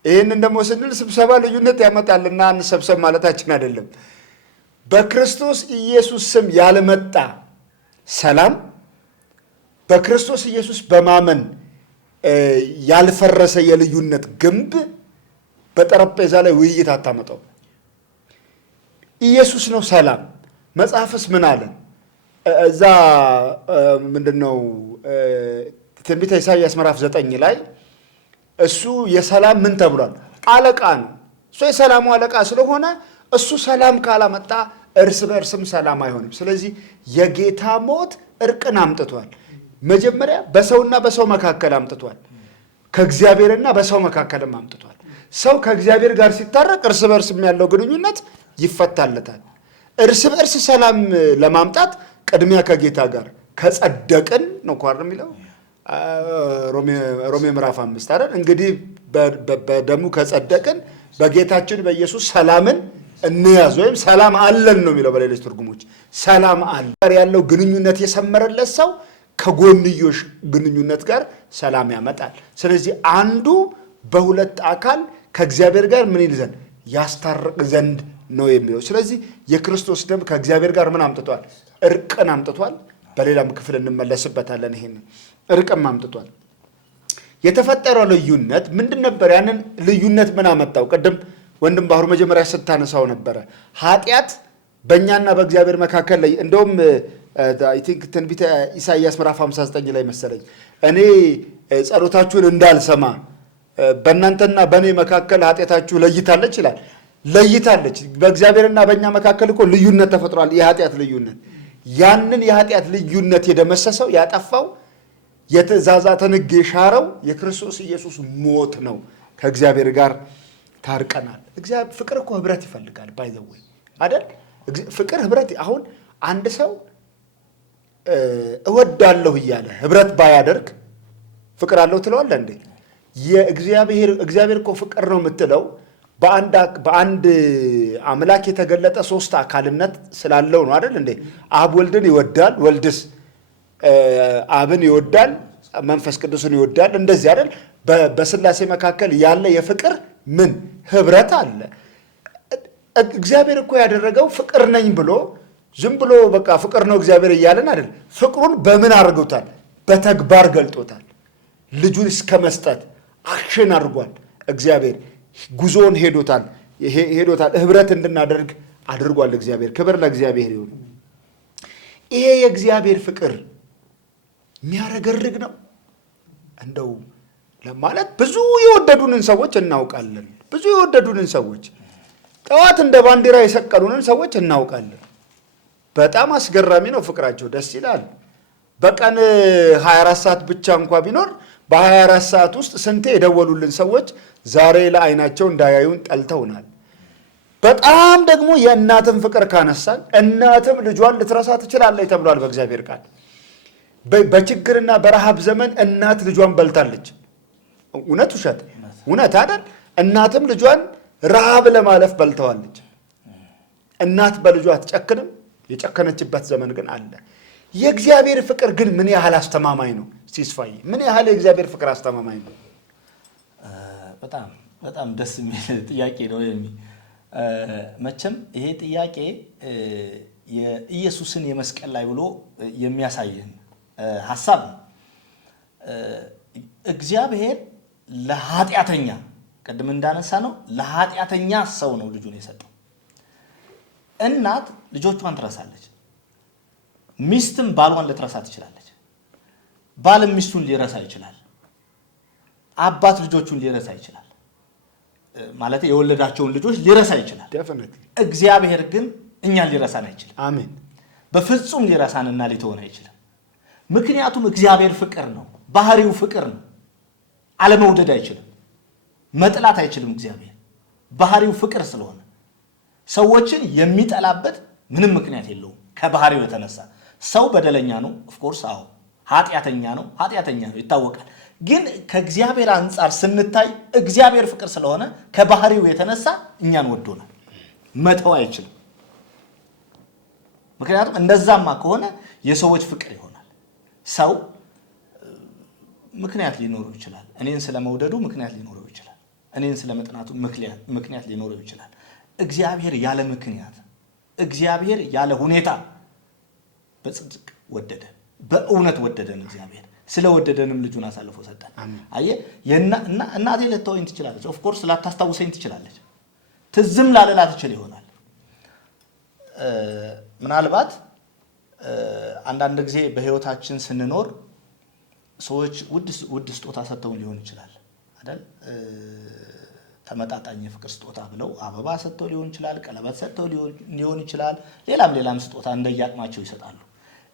ይህንን ደግሞ ስንል ስብሰባ ልዩነት ያመጣልና እንሰብሰብ ማለታችን አይደለም። በክርስቶስ ኢየሱስ ስም ያልመጣ ሰላም፣ በክርስቶስ ኢየሱስ በማመን ያልፈረሰ የልዩነት ግንብ በጠረጴዛ ላይ ውይይት አታመጣው። ኢየሱስ ነው ሰላም። መጽሐፍስ ምን አለን? እዛ ምንድነው ትንቢተ ኢሳይያስ ምዕራፍ 9 ላይ እሱ የሰላም ምን ተብሏል? አለቃ ነው። እሱ የሰላሙ አለቃ ስለሆነ እሱ ሰላም ካላመጣ እርስ በእርስም ሰላም አይሆንም። ስለዚህ የጌታ ሞት እርቅን አምጥቷል። መጀመሪያ በሰውና በሰው መካከል አምጥቷል። ከእግዚአብሔርና በሰው መካከልም አምጥቷል። ሰው ከእግዚአብሔር ጋር ሲታረቅ እርስ በእርስም ያለው ግንኙነት ይፈታለታል። እርስ በእርስ ሰላም ለማምጣት ቅድሚያ ከጌታ ጋር ከጸደቅን ነው እኮ አይደል የሚለው ሮሜ ምዕራፍ 5 አይደል? እንግዲህ በደሙ ከጸደቅን በጌታችን በኢየሱስ ሰላምን እንያዝ ወይም ሰላም አለን ነው የሚለው በሌሎች ትርጉሞች። ሰላም አለ ያለው ግንኙነት የሰመረለት ሰው ከጎንዮሽ ግንኙነት ጋር ሰላም ያመጣል። ስለዚህ አንዱ በሁለት አካል ከእግዚአብሔር ጋር ምን ይል ዘንድ ያስታርቅ ዘንድ ነው የሚለው። ስለዚህ የክርስቶስ ደም ከእግዚአብሔር ጋር ምን አምጥቷል? እርቅን አምጥቷል። በሌላም ክፍል እንመለስበታለን። ይሄን እርቅም አምጥቷል። የተፈጠረው ልዩነት ምንድን ነበር? ያንን ልዩነት ምን አመጣው? ቅድም ወንድም ባህሩ መጀመሪያ ስታነሳው ነበረ። ኃጢአት በእኛና በእግዚአብሔር መካከል ላይ እንደውም አይ ቲንክ ትንቢተ ኢሳይያስ ምዕራፍ 59 ላይ መሰለኝ እኔ ጸሎታችሁን እንዳልሰማ በእናንተና በእኔ መካከል ኃጢአታችሁ ለይታለች ይላል። ለይታለች። በእግዚአብሔርና በእኛ መካከል እኮ ልዩነት ተፈጥሯል፣ የኃጢአት ልዩነት። ያንን የኃጢአት ልዩነት የደመሰሰው ያጠፋው የትእዛዛትን ሕግ የሻረው የክርስቶስ ኢየሱስ ሞት ነው። ከእግዚአብሔር ጋር ታርቀናል። ፍቅር እኮ ህብረት ይፈልጋል። ባይ ዘ ወይ አይደል? ፍቅር ህብረት። አሁን አንድ ሰው እወዳለሁ እያለ ህብረት ባያደርግ ፍቅር አለው ትለዋለህ እንዴ? እግዚአብሔር እኮ ፍቅር ነው የምትለው በአንድ አምላክ የተገለጠ ሶስት አካልነት ስላለው ነው አይደል እንዴ? አብ ወልድን ይወዳል፣ ወልድስ አብን ይወዳል፣ መንፈስ ቅዱስን ይወዳል። እንደዚህ አይደል? በስላሴ መካከል ያለ የፍቅር ምን ህብረት አለ። እግዚአብሔር እኮ ያደረገው ፍቅር ነኝ ብሎ ዝም ብሎ በቃ ፍቅር ነው እግዚአብሔር እያለን አይደል? ፍቅሩን በምን አድርጎታል? በተግባር ገልጦታል። ልጁን እስከ መስጠት አክሽን አድርጓል። እግዚአብሔር ጉዞውን ሄዶታል። ህብረት እንድናደርግ አድርጓል እግዚአብሔር። ክብር ለእግዚአብሔር ይሁን። ይሄ የእግዚአብሔር ፍቅር የሚያረገርግ ነው። እንደው ለማለት ብዙ የወደዱንን ሰዎች እናውቃለን። ብዙ የወደዱንን ሰዎች ጠዋት እንደ ባንዲራ የሰቀሉንን ሰዎች እናውቃለን። በጣም አስገራሚ ነው ፍቅራቸው፣ ደስ ይላል። በቀን 24 ሰዓት ብቻ እንኳ ቢኖር በ24 ሰዓት ውስጥ ስንቴ የደወሉልን ሰዎች ዛሬ ለዓይናቸው እንዳያዩን ጠልተውናል። በጣም ደግሞ የእናትን ፍቅር ካነሳን እናትም ልጇን ልትረሳ ትችላለች ተብሏል በእግዚአብሔር ቃል። በችግርና በረሃብ ዘመን እናት ልጇን በልታለች። እውነት ውሸት? እውነት አይደል? እናትም ልጇን ረሃብ ለማለፍ በልተዋለች። እናት በልጇ አትጨክንም። የጨከነችበት ዘመን ግን አለ። የእግዚአብሔር ፍቅር ግን ምን ያህል አስተማማኝ ነው? ሲስፋይ ምን ያህል የእግዚአብሔር ፍቅር አስተማማኝ ነው? በጣም በጣም ደስ የሚል ጥያቄ ነው። መቼም ይሄ ጥያቄ የኢየሱስን የመስቀል ላይ ብሎ የሚያሳየን ሐሳብ ነው። እግዚአብሔር ለኃጢአተኛ ቅድም እንዳነሳ ነው ለኃጢአተኛ ሰው ነው ልጁን የሰጠው። እናት ልጆቿን ትረሳለች። ሚስትም ባሏን ልትረሳ ትችላለች። ባልም ሚስቱን ሊረሳ ይችላል። አባት ልጆቹን ሊረሳ ይችላል። ማለት የወለዳቸውን ልጆች ሊረሳ ይችላል። እግዚአብሔር ግን እኛን ሊረሳን አይችልም። አሜን። በፍጹም ሊረሳንና ሊተወን አይችልም። ምክንያቱም እግዚአብሔር ፍቅር ነው። ባህሪው ፍቅር ነው። አለመውደድ አይችልም። መጥላት አይችልም። እግዚአብሔር ባህሪው ፍቅር ስለሆነ ሰዎችን የሚጠላበት ምንም ምክንያት የለውም። ከባህሪው የተነሳ ሰው በደለኛ ነው። ኦፍኮርስ አዎ፣ ኃጢአተኛ ነው ይታወቃል። ግን ከእግዚአብሔር አንጻር ስንታይ እግዚአብሔር ፍቅር ስለሆነ ከባህሪው የተነሳ እኛን ወዶናል። መተው አይችልም። ምክንያቱም እንደዛማ ከሆነ የሰዎች ፍቅር ይሆናል። ሰው ምክንያት ሊኖረው ይችላል። እኔን ስለመውደዱ ምክንያት ሊኖረው ይችላል። እኔን ስለመጥናቱ ምክንያት ሊኖረው ይችላል። እግዚአብሔር ያለ ምክንያት፣ እግዚአብሔር ያለ ሁኔታ በጽድቅ ወደደን፣ በእውነት ወደደን። እግዚአብሔር ስለወደደንም ልጁን አሳልፎ ሰጠን። አየህ፣ እናቴ ልትተወኝ ትችላለች። ኦፍ ኮርስ ላታስታውሰኝ ትችላለች። ትዝም ላለላት ትችል ይሆናል። ምናልባት አንዳንድ ጊዜ በህይወታችን ስንኖር ሰዎች ውድ ስጦታ ሰጥተውን ሊሆን ይችላል አይደል? ተመጣጣኝ የፍቅር ስጦታ ብለው አበባ ሰጥተው ሊሆን ይችላል፣ ቀለበት ሰጥተው ሊሆን ይችላል፣ ሌላም ስጦታ እንደየአቅማቸው ይሰጣሉ።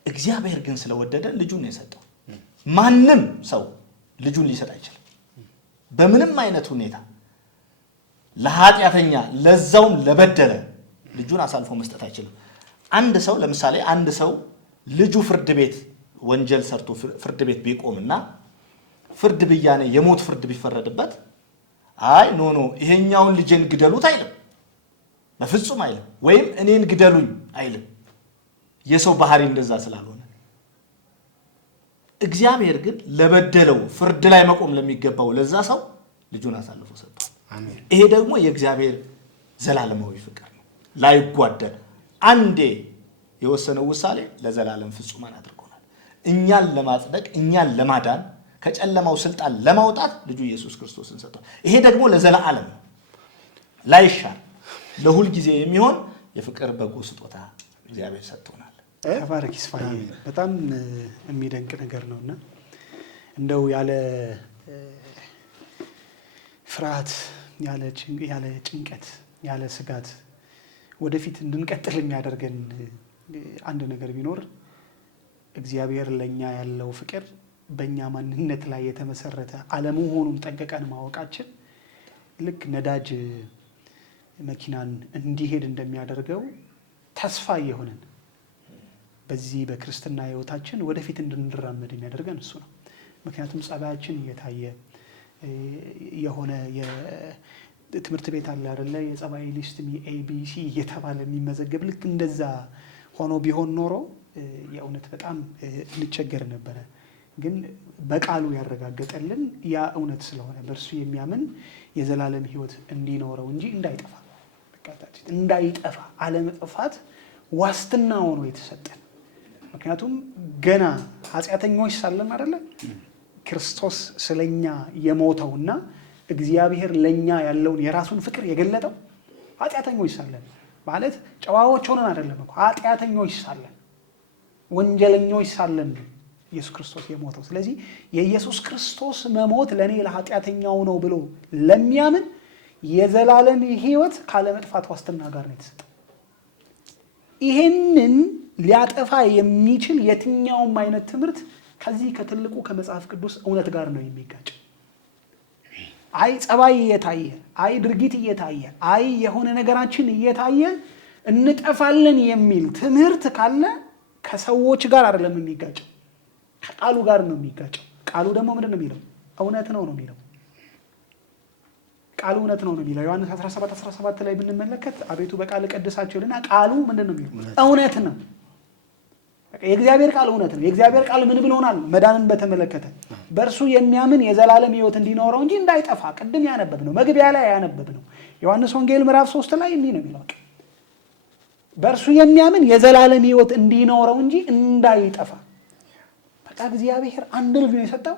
እግዚአብሔር ግን ስለወደደ ልጁን ነው የሰጠው። ማንም ሰው ልጁን ሊሰጥ አይችልም። በምንም አይነት ሁኔታ ለኃጢአተኛ ለዛውም ለበደለ ልጁን አሳልፎ መስጠት አይችልም። ለምሳሌ አንድ ሰው ልጁ ፍርድ ቤት ወንጀል ሰርቶ ፍርድ ቤት ቢቆምና ፍርድ ብያኔ የሞት ፍርድ ቢፈረድበት አይ ኖ ይሄኛውን ልጄን ግደሉት አይልም። በፍጹም አይልም። ወይም እኔን ግደሉኝ አይልም። የሰው ባህሪ እንደዛ ስላልሆነ እግዚአብሔር ግን ለበደለው ፍርድ ላይ መቆም ለሚገባው ለዛ ሰው ልጁን አሳልፎ ሰጥቷል። አሜን። ይሄ ደግሞ የእግዚአብሔር ዘላለማዊ ፍቅር ነው። ላይጓደል አንዴ የወሰነው ውሳኔ ለዘላለም ፍጹማን አድርጎናል። እኛን ለማጽደቅ፣ እኛን ለማዳን፣ ከጨለማው ስልጣን ለማውጣት ልጁ ኢየሱስ ክርስቶስን ሰጥቷል። ይሄ ደግሞ ለዘላለም ላይሻር ለሁል ጊዜ የሚሆን የፍቅር በጎ ስጦታ እግዚአብሔር ሰጥቶናል። ተባረክ ይስፋዬ። በጣም የሚደንቅ ነገር ነውና እንደው ያለ ፍርሃት፣ ያለ ጭንቀት፣ ያለ ስጋት ወደፊት እንድንቀጥል የሚያደርገን አንድ ነገር ቢኖር እግዚአብሔር ለኛ ያለው ፍቅር በእኛ ማንነት ላይ የተመሰረተ አለመሆኑን ጠንቅቀን ማወቃችን ልክ ነዳጅ መኪናን እንዲሄድ እንደሚያደርገው ተስፋ እየሆነን በዚህ በክርስትና ህይወታችን ወደፊት እንድንራመድ የሚያደርገን እሱ ነው። ምክንያቱም ጸባያችን እየታየ የሆነ የትምህርት ቤት አለ አይደለ? የጸባይ ሊስት ABC እየተባለ የሚመዘገብ ልክ እንደዛ ሆኖ ቢሆን ኖሮ የእውነት በጣም እንቸገር ነበረ። ግን በቃሉ ያረጋገጠልን ያ እውነት ስለሆነ በእርሱ የሚያምን የዘላለም ህይወት እንዲኖረው እንጂ እንዳይጠፋ አለመጥፋት ዋስትና ሆኖ የተሰጠን። ምክንያቱም ገና ኃጢአተኞች ሳለን አይደለ ክርስቶስ ስለኛ የሞተውና እግዚአብሔር ለኛ ያለውን የራሱን ፍቅር የገለጠው ኃጢአተኞች ሳለን ማለት ጨዋዎች ሆነን አይደለም እኮ ኃጢአተኞች ሳለን ወንጀለኞች ሳለን ኢየሱስ ክርስቶስ የሞተው። ስለዚህ የኢየሱስ ክርስቶስ መሞት ለኔ ለኃጢአተኛው ነው ብሎ ለሚያምን የዘላለም ህይወት ካለመጥፋት ዋስትና ጋር ነው የተሰጠው። ይሄንን ሊያጠፋ የሚችል የትኛውም አይነት ትምህርት ከዚህ ከትልቁ ከመጽሐፍ ቅዱስ እውነት ጋር ነው የሚጋጭ። አይ ጸባይ እየታየ አይ ድርጊት እየታየ አይ የሆነ ነገራችን እየታየ እንጠፋለን የሚል ትምህርት ካለ ከሰዎች ጋር አይደለም የሚጋጨው፣ ከቃሉ ጋር ነው የሚጋጨው። ቃሉ ደግሞ ምንድን ነው የሚለው? እውነት ነው ነው የሚለው። ቃሉ እውነት ነው ነው የሚለው። ዮሐንስ 17 ላይ ብንመለከት አቤቱ በቃል ቀድሳቸውልና ቃሉ ምንድን ነው የሚለው? እውነት ነው። የእግዚአብሔር ቃል እውነት ነው። የእግዚአብሔር ቃል ምን ብሎናል? መዳንን በተመለከተ በእርሱ የሚያምን የዘላለም ሕይወት እንዲኖረው እንጂ እንዳይጠፋ። ቅድም ያነበብ ነው፣ መግቢያ ላይ ያነበብ ነው። ዮሐንስ ወንጌል ምዕራፍ 3 ላይ እንዲህ ነው የሚለው፣ በእርሱ የሚያምን የዘላለም ሕይወት እንዲኖረው እንጂ እንዳይጠፋ። በቃ እግዚአብሔር አንድ ልጅ ነው የሰጠው፣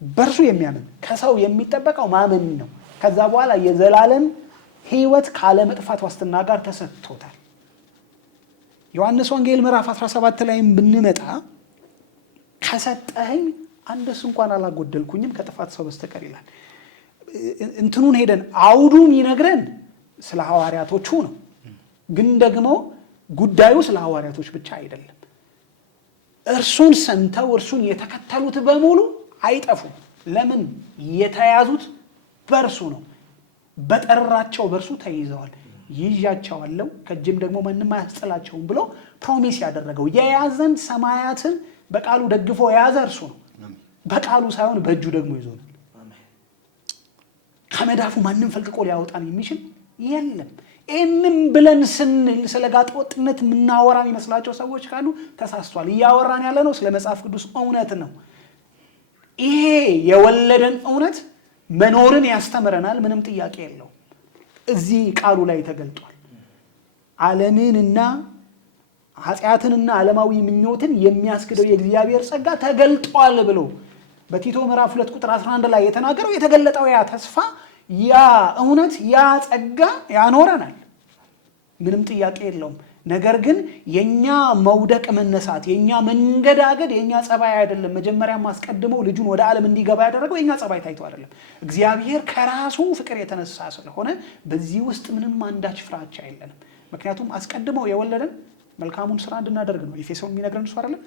በእርሱ የሚያምን። ከሰው የሚጠበቀው ማመን ነው። ከዛ በኋላ የዘላለም ሕይወት ካለመጥፋት ዋስትና ጋር ተሰጥቶታል። ዮሐንስ ወንጌል ምዕራፍ 17 ላይም ብንመጣ ከሰጠኸኝ አንድስ እንኳን አላጎደልኩኝም ከጥፋት ሰው በስተቀር ይላል። እንትኑን ሄደን አውዱን ይነግረን ስለ ሐዋርያቶቹ ነው። ግን ደግሞ ጉዳዩ ስለ ሐዋርያቶች ብቻ አይደለም። እርሱን ሰምተው እርሱን የተከተሉት በሙሉ አይጠፉም። ለምን? የተያዙት በእርሱ ነው። በጠራቸው በእርሱ ተይዘዋል። ይዣቸዋለሁ ከእጅም ደግሞ ማንም አያስጥላቸውም ብሎ ፕሮሚስ ያደረገው የያዘን ሰማያትን በቃሉ ደግፎ የያዘ እርሱ ነው። በቃሉ ሳይሆን በእጁ ደግሞ ይዞናል። ከመዳፉ ማንም ፈልቅቆ ሊያወጣን የሚችል የለም። ይህንም ብለን ስንል ስለ ጋጠ ወጥነት የምናወራ የሚመስላቸው ሰዎች ካሉ ተሳስቷል። እያወራን ያለ ነው ስለ መጽሐፍ ቅዱስ እውነት ነው። ይሄ የወለደን እውነት መኖርን ያስተምረናል። ምንም ጥያቄ የለው። እዚህ ቃሉ ላይ ተገልጧል። ዓለምንና ኃጢአትንና ዓለማዊ ምኞትን የሚያስክደው የእግዚአብሔር ጸጋ ተገልጧል ብሎ በቲቶ ምዕራፍ 2 ቁጥር 11 ላይ የተናገረው የተገለጠው ያ ተስፋ ያ እውነት ያ ጸጋ ያኖረናል። ምንም ጥያቄ የለውም። ነገር ግን የኛ መውደቅ መነሳት፣ የኛ መንገዳገድ የኛ ጸባይ አይደለም። መጀመሪያም አስቀድመው ልጁን ወደ ዓለም እንዲገባ ያደረገው የኛ ጸባይ ታይቶ አይደለም። እግዚአብሔር ከራሱ ፍቅር የተነሳ ስለሆነ በዚህ ውስጥ ምንም አንዳች ፍራቻ የለንም። ምክንያቱም አስቀድመው የወለደን መልካሙን ስራ እንድናደርግ ነው። ኤፌሶን የሚነግረን እሱ አይደለም?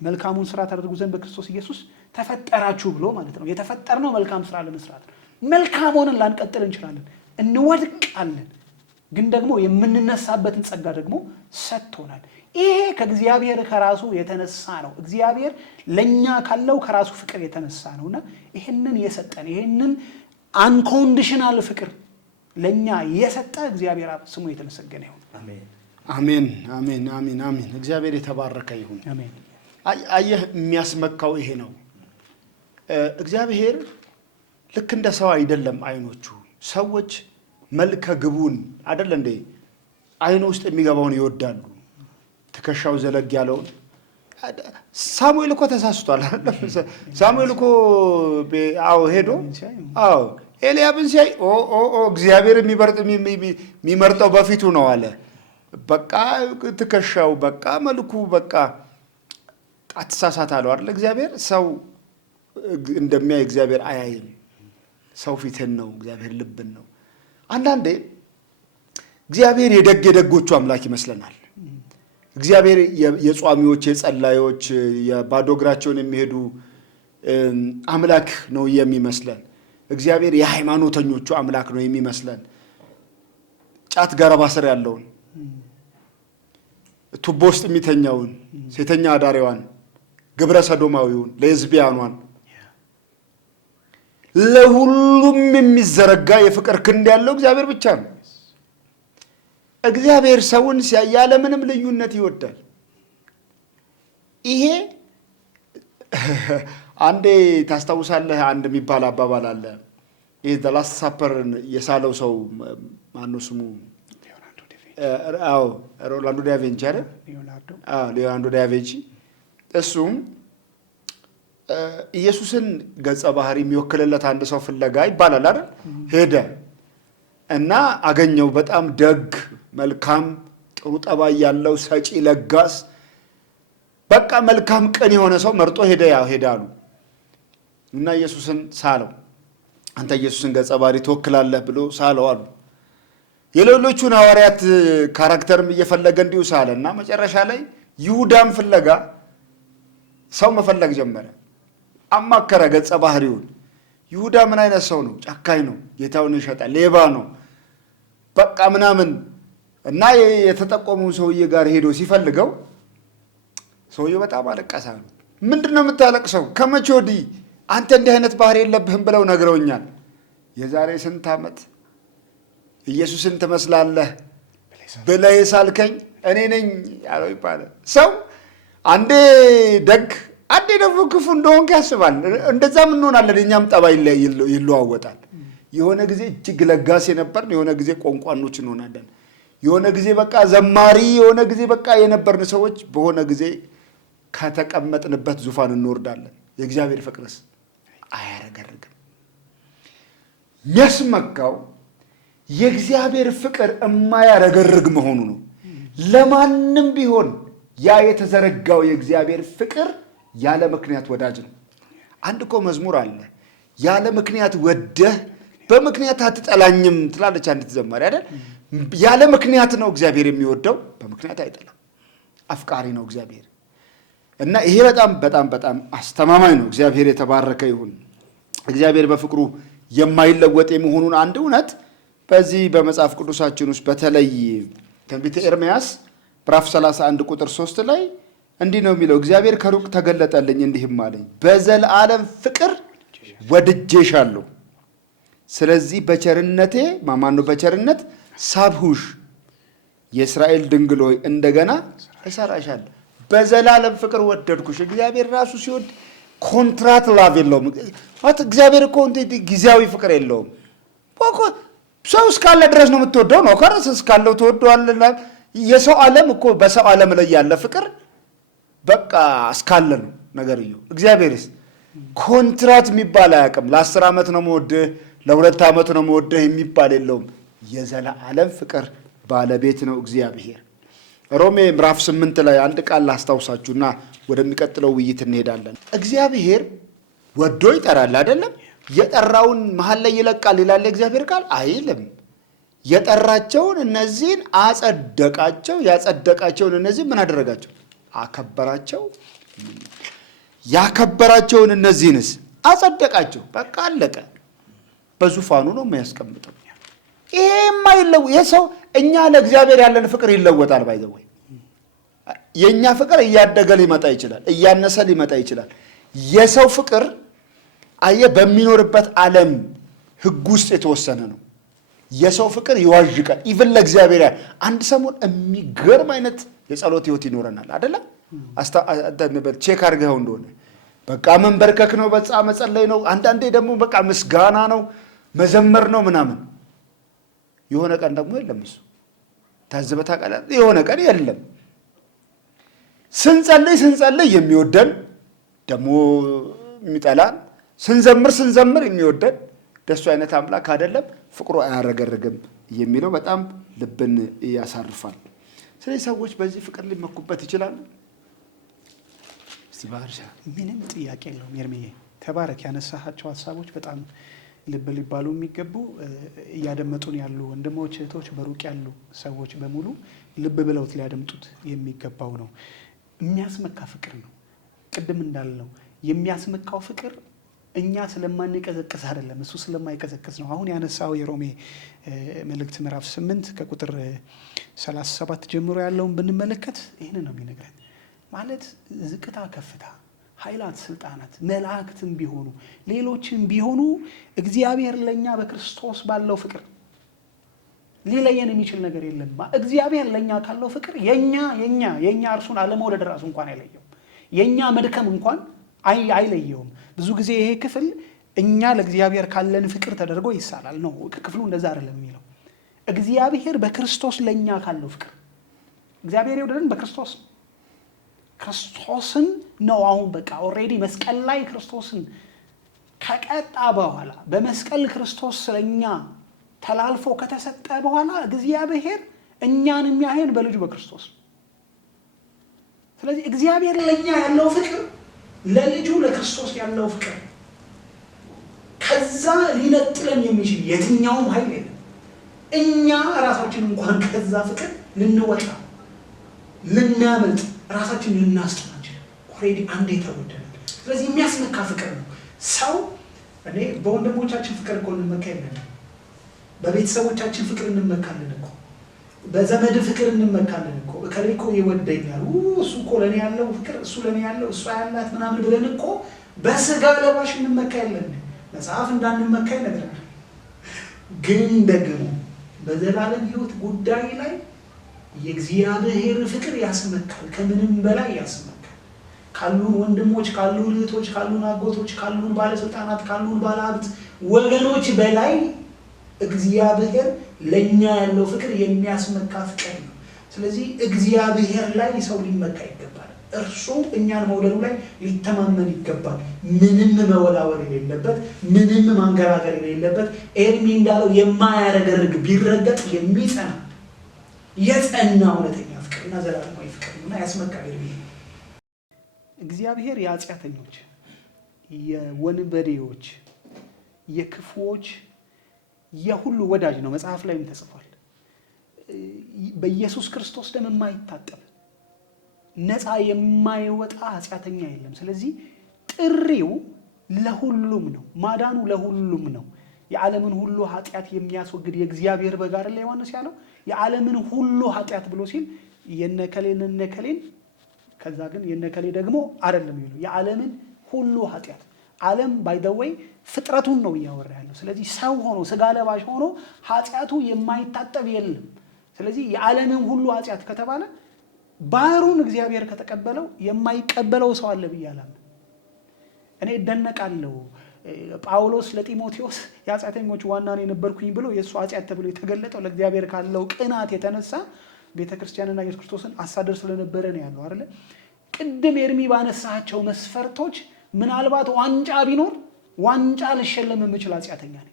መልካሙን ስራ ታደርጉ ዘንድ በክርስቶስ ኢየሱስ ተፈጠራችሁ ብሎ ማለት ነው። የተፈጠርነው መልካም ስራ ለመስራት። መልካም ሆነን ላንቀጥል እንችላለን፣ እንወድቃለን። ግን ደግሞ የምንነሳበትን ጸጋ ደግሞ ሰጥቶናል። ይሄ ከእግዚአብሔር ከራሱ የተነሳ ነው። እግዚአብሔር ለኛ ካለው ከራሱ ፍቅር የተነሳ ነውና ይሄንን የሰጠን ይሄንን አንኮንዲሽናል ፍቅር ለኛ የሰጠ እግዚአብሔር ስሙ የተመሰገነ ይሁን። አሜን፣ አሜን፣ አሜን፣ አሜን። እግዚአብሔር የተባረከ ይሁን። አሜን። አየህ፣ የሚያስመካው ይሄ ነው። እግዚአብሔር ልክ እንደ ሰው አይደለም። አይኖቹ ሰዎች መልከ ግቡን አይደል እንዴ? አይኑ ውስጥ የሚገባውን ይወዳሉ። ትከሻው ዘለግ ያለውን። ሳሙኤል እኮ ተሳስቷል አይደል? ሳሙኤል እኮ ሄዶ ኤልያብን ሲያይ እግዚአብሔር የሚመርጠው በፊቱ ነው አለ። በቃ ትከሻው፣ በቃ መልኩ፣ በቃ አትሳሳት አለው አይደል? እግዚአብሔር ሰው እንደሚያይ እግዚአብሔር አያይም። ሰው ፊትን ነው፣ እግዚአብሔር ልብን ነው። አንዳንዴ እግዚአብሔር የደጎቹ አምላክ ይመስለናል። እግዚአብሔር የጿሚዎች፣ የጸላዮች፣ የባዶ እግራቸውን የሚሄዱ አምላክ ነው የሚመስለን። እግዚአብሔር የሃይማኖተኞቹ አምላክ ነው የሚመስለን። ጫት ገረባ ስር ያለውን፣ ቱቦ ውስጥ የሚተኛውን፣ ሴተኛ አዳሪዋን፣ ግብረ ሰዶማዊውን፣ ሌዝቢያኗን፣ ለሁሉም የሚዘረጋ የፍቅር ክንድ ያለው እግዚአብሔር ብቻ ነው። እግዚአብሔር ሰውን ሲያይ ያለ ምንም ልዩነት ይወዳል። ይሄ አንዴ ታስታውሳለህ? አንድ የሚባል አባባል አለ። ይሄ ዘ ላስት ሳፐርን የሳለው ሰው ማነው ስሙ? ሊዮናርዶ ዳቪንቺ አይደል? ሊዮናርዶ ዳቪንቺ። እሱም ኢየሱስን ገጸ ባህሪ የሚወክልለት አንድ ሰው ፍለጋ ይባላል አይደል? ሄደ እና አገኘው። በጣም ደግ፣ መልካም፣ ጥሩ ጠባይ ያለው፣ ሰጪ፣ ለጋስ፣ በቃ መልካም ቅን የሆነ ሰው መርጦ ሄዳሉ እና ኢየሱስን ሳለው። አንተ ኢየሱስን ገጸ ባህሪ ትወክላለህ ብሎ ሳለው አሉ። የሌሎቹን ሐዋርያት ካራክተርም እየፈለገ እንዲሁ ሳለ እና መጨረሻ ላይ ይሁዳም ፍለጋ ሰው መፈለግ ጀመረ። አማከረ ገጸ ባህሪውን። ይሁዳ ምን አይነት ሰው ነው? ጨካኝ ነው፣ ጌታውን ይሸጣል፣ ሌባ ነው በቃ ምናምን እና የተጠቆመው ሰውዬ ጋር ሄዶ ሲፈልገው ሰውዬው በጣም አለቀሰ። ምንድነው የምታለቅሰው? ከመቼ ወዲህ አንተ እንዲህ አይነት ባህሪ የለብህም ብለው ነግረውኛል። የዛሬ ስንት ዓመት ኢየሱስን ትመስላለህ ብለህ ሳልከኝ እኔ ነኝ ያለው ይባላል። ሰው አንዴ ደግ አንዴ ደግሞ ክፉ እንደሆንክ ያስባል። እንደዛም እንሆናለን። እኛም ጠባይ ይለዋወጣል። የሆነ ጊዜ እጅግ ለጋስ የነበርን፣ የሆነ ጊዜ ቆንቋኖች እንሆናለን። የሆነ ጊዜ በቃ ዘማሪ፣ የሆነ ጊዜ በቃ የነበርን ሰዎች በሆነ ጊዜ ከተቀመጥንበት ዙፋን እንወርዳለን። የእግዚአብሔር ፍቅርስ አያረገርግም። የሚያስመካው የእግዚአብሔር ፍቅር የማያረገርግ መሆኑ ነው። ለማንም ቢሆን ያ የተዘረጋው የእግዚአብሔር ፍቅር ያለ ምክንያት ወዳጅ ነው። አንድ እኮ መዝሙር አለ፣ ያለ ምክንያት ወደህ በምክንያት አትጠላኝም ትላለች አንዲት ዘማሪ አይደል? ያለ ምክንያት ነው እግዚአብሔር የሚወደው፣ በምክንያት አይጠላም። አፍቃሪ ነው እግዚአብሔር እና ይሄ በጣም በጣም በጣም አስተማማኝ ነው። እግዚአብሔር የተባረከ ይሁን። እግዚአብሔር በፍቅሩ የማይለወጥ የመሆኑን አንድ እውነት በዚህ በመጽሐፍ ቅዱሳችን ውስጥ በተለይ ትንቢተ ኤርምያስ ምዕራፍ 31 ቁጥር 3 ላይ እንዲህ ነው የሚለው፣ እግዚአብሔር ከሩቅ ተገለጠልኝ እንዲህም አለኝ፣ በዘላለም ፍቅር ወድጄሻለሁ፣ ስለዚህ በቸርነቴ ማማነው በቸርነት ሳብሁሽ፣ የእስራኤል ድንግል ሆይ እንደገና እሰራሻለሁ። በዘላለም ፍቅር ወደድኩሽ። እግዚአብሔር ራሱ ሲወድ ኮንትራት ላቭ የለውም። እግዚአብሔር እኮ ጊዜያዊ ፍቅር የለውም። ሰው እስካለ ድረስ ነው የምትወደው ነው። ከረስ እስካለው ትወደዋለህ። የሰው ዓለም እኮ በሰው ዓለም ላይ ያለ ፍቅር በቃ እስካለ ነው ነገርየው። እግዚአብሔርስ ኮንትራት የሚባል አያውቅም። ለ10 ዓመት ነው የምወድህ፣ ለ2 ዓመት ነው የምወድህ የሚባል የለውም። የዘላለም ፍቅር ባለቤት ነው እግዚአብሔር። ሮሜ ምዕራፍ 8 ላይ አንድ ቃል ላስታውሳችሁና ወደሚቀጥለው ውይይት እንሄዳለን። እግዚአብሔር ወዶ ይጠራል አይደለም? የጠራውን መሀል ላይ ይለቃል ይላል የእግዚአብሔር ቃል አይልም። የጠራቸውን እነዚህን አጸደቃቸው፣ ያጸደቃቸውን እነዚህን ምን አደረጋቸው? አከበራቸው። ያከበራቸውን እነዚህንስ አጸደቃቸው። በቃ አለቀ። በዙፋኑ ነው የሚያስቀምጠው። ይሄ የማይለው የሰው እኛ ለእግዚአብሔር ያለን ፍቅር ይለወጣል። ባይዘው የኛ ፍቅር እያደገ ሊመጣ ይችላል፣ እያነሰ ሊመጣ ይችላል። የሰው ፍቅር በሚኖርበት ዓለም ሕግ ውስጥ የተወሰነ ነው። የሰው ፍቅር ይዋዥቃል። ኢቭን ለእግዚአብሔር አንድ ሰሞን የሚገርም አይነት የጸሎት ህይወት ይኖረናል አይደለ? ቼክ አድርገው እንደሆነ በቃ መንበርከክ ነው፣ በጻ መጸለይ ነው። አንዳንዴ ደግሞ በቃ ምስጋና ነው፣ መዘመር ነው ምናምን። የሆነ ቀን ደግሞ የለም። እሱ ታዝበታ ቃል የሆነ ቀን የለም። ስንጸልይ የሚወደን ደግሞ የሚጠላን፣ ስንዘምር የሚወደን ደሱ አይነት አምላክ አይደለም። ፍቅሩ አያረገርግም የሚለው በጣም ልብን ያሳርፋል። ስለዚህ ሰዎች በዚህ ፍቅር ሊመኩበት ይችላሉ። ምንም ጥያቄ የለውም። ኤርምዬ ተባረክ። ያነሳሃቸው ሀሳቦች በጣም ልብ ሊባሉ የሚገቡ እያደመጡን ያሉ ወንድሞች እህቶች፣ በሩቅ ያሉ ሰዎች በሙሉ ልብ ብለውት ሊያደምጡት የሚገባው ነው። የሚያስመካ ፍቅር ነው። ቅድም እንዳልነው የሚያስመካው ፍቅር እኛ ስለማንቀዘቅዝ አይደለም፣ እሱ ስለማይቀዘቅዝ ነው። አሁን ያነሳው የሮሜ መልእክት ምዕራፍ 8 ከቁጥር 37 ጀምሮ ያለውን ብንመለከት ይህን ነው የሚነግረን። ማለት ዝቅታ፣ ከፍታ፣ ኃይላት፣ ስልጣናት፣ መላእክትም ቢሆኑ ሌሎችም ቢሆኑ እግዚአብሔር ለኛ በክርስቶስ ባለው ፍቅር ሊለየን የሚችል ነገር የለም። እግዚአብሔር ለኛ ካለው ፍቅር የኛ እርሱን አለመውደድ ራሱ እንኳን አይለየውም። የኛ መድከም እንኳን አይለየውም። ብዙ ጊዜ ይሄ ክፍል እኛ ለእግዚአብሔር ካለን ፍቅር ተደርጎ ይሳላል ነው። ክፍሉ እንደዛ አይደለም የሚለው። እግዚአብሔር በክርስቶስ ለኛ ካለው ፍቅር እግዚአብሔር የወደደን በክርስቶስ ክርስቶስን ነው። አሁን በቃ ኦልሬዲ መስቀል ላይ ክርስቶስን ከቀጣ በኋላ በመስቀል ክርስቶስ ስለኛ ተላልፎ ከተሰጠ በኋላ እግዚአብሔር እኛን የሚያየን በልጁ በክርስቶስ። ስለዚህ እግዚአብሔር ለኛ ያለው ፍቅር ለልጁ ለክርስቶስ ያለው ፍቅር ከዛ ሊነጥለን የሚችል የትኛውም ኃይል የለም። እኛ ራሳችን እንኳን ከዛ ፍቅር ልንወጣ ልናመልጥ ራሳችን ልናስጠናቸው ኦልሬዲ አንዴ ተወደደ። ስለዚህ የሚያስመካ ፍቅር ነው። ሰው እኔ በወንድሞቻችን ፍቅር እኮ እንመካ የለን፣ በቤተሰቦቻችን ፍቅር እንመካለን እኮ፣ በዘመድ ፍቅር እንመካለን እኮ። እከሌ እኮ ይወደኛል፣ እሱ እኮ ለእኔ ያለው ፍቅር፣ እሱ ለእኔ ያለው እሷ ያላት ምናምን ብለን እኮ በስጋ ለባሽ እንመካ የለን። መጽሐፍ እንዳንመካ ይነግረናል። ግን ደግሞ በዘላለም ሕይወት ጉዳይ ላይ የእግዚአብሔር ፍቅር ያስመካል፣ ከምንም በላይ ያስመካል። ካሉን ወንድሞች፣ ካሉን እህቶች፣ ካሉን አጎቶች፣ ካሉን ባለስልጣናት፣ ካሉን ባለሀብት ወገኖች በላይ እግዚአብሔር ለእኛ ያለው ፍቅር የሚያስመካ ፍቅር ነው። ስለዚህ እግዚአብሔር ላይ ሰው ሊመካ ይገባል። እርሱ እኛን መውደዱ ላይ ሊተማመን ይገባል። ምንም መወላወል የሌለበት፣ ምንም ማንገራገር የሌለበት፣ ኤርሚ እንዳለው የማያረገርግ ቢረገጥ የሚጸና የጸና እውነተኛ ፍቅርና ዘላለማዊ ፍቅር እና ያስመካል። እግዚአብሔር የኃጢአተኞች፣ የወንበዴዎች፣ የክፉዎች የሁሉ ወዳጅ ነው። መጽሐፍ ላይም ተጽፏል። በኢየሱስ ክርስቶስ ደም የማይታጠብ ነፃ የማይወጣ ኃጢአተኛ የለም። ስለዚህ ጥሪው ለሁሉም ነው፣ ማዳኑ ለሁሉም ነው። የዓለምን ሁሉ ኃጢአት የሚያስወግድ የእግዚአብሔር በግ አይደል ዮሐንስ ያለው? የዓለምን ሁሉ ኃጢአት ብሎ ሲል የነከሌን ከዛ ግን የነከሌ ደግሞ አይደለም ይሉ የዓለምን ሁሉ ኃጢአት። ዓለም ባይ ዘ ዌይ ፍጥረቱን ነው እያወራ ያለው። ስለዚህ ሰው ሆኖ ስጋ ለባሽ ሆኖ ኃጢአቱ የማይታጠብ የለም። ስለዚህ የዓለምን ሁሉ ኃጢአት ከተባለ ባህሩን እግዚአብሔር ከተቀበለው የማይቀበለው ሰው አለ ብዬ አላምንም። እኔ እደነቃለሁ። ጳውሎስ ለጢሞቴዎስ የኃጢአተኞች ዋና ነው የነበርኩኝ ብሎ የእሱ ኃጢአት ተብሎ የተገለጠው ለእግዚአብሔር ካለው ቅናት የተነሳ ቤተ ክርስቲያንና ኢየሱስ ክርስቶስን አሳደር ስለነበረ ነው ያለው አይደለ? ቅድም ኤርሚ ባነሳቸው መስፈርቶች ምናልባት ዋንጫ ቢኖር ዋንጫ ልሸለም የምችል ኃጢአተኛ ነኝ።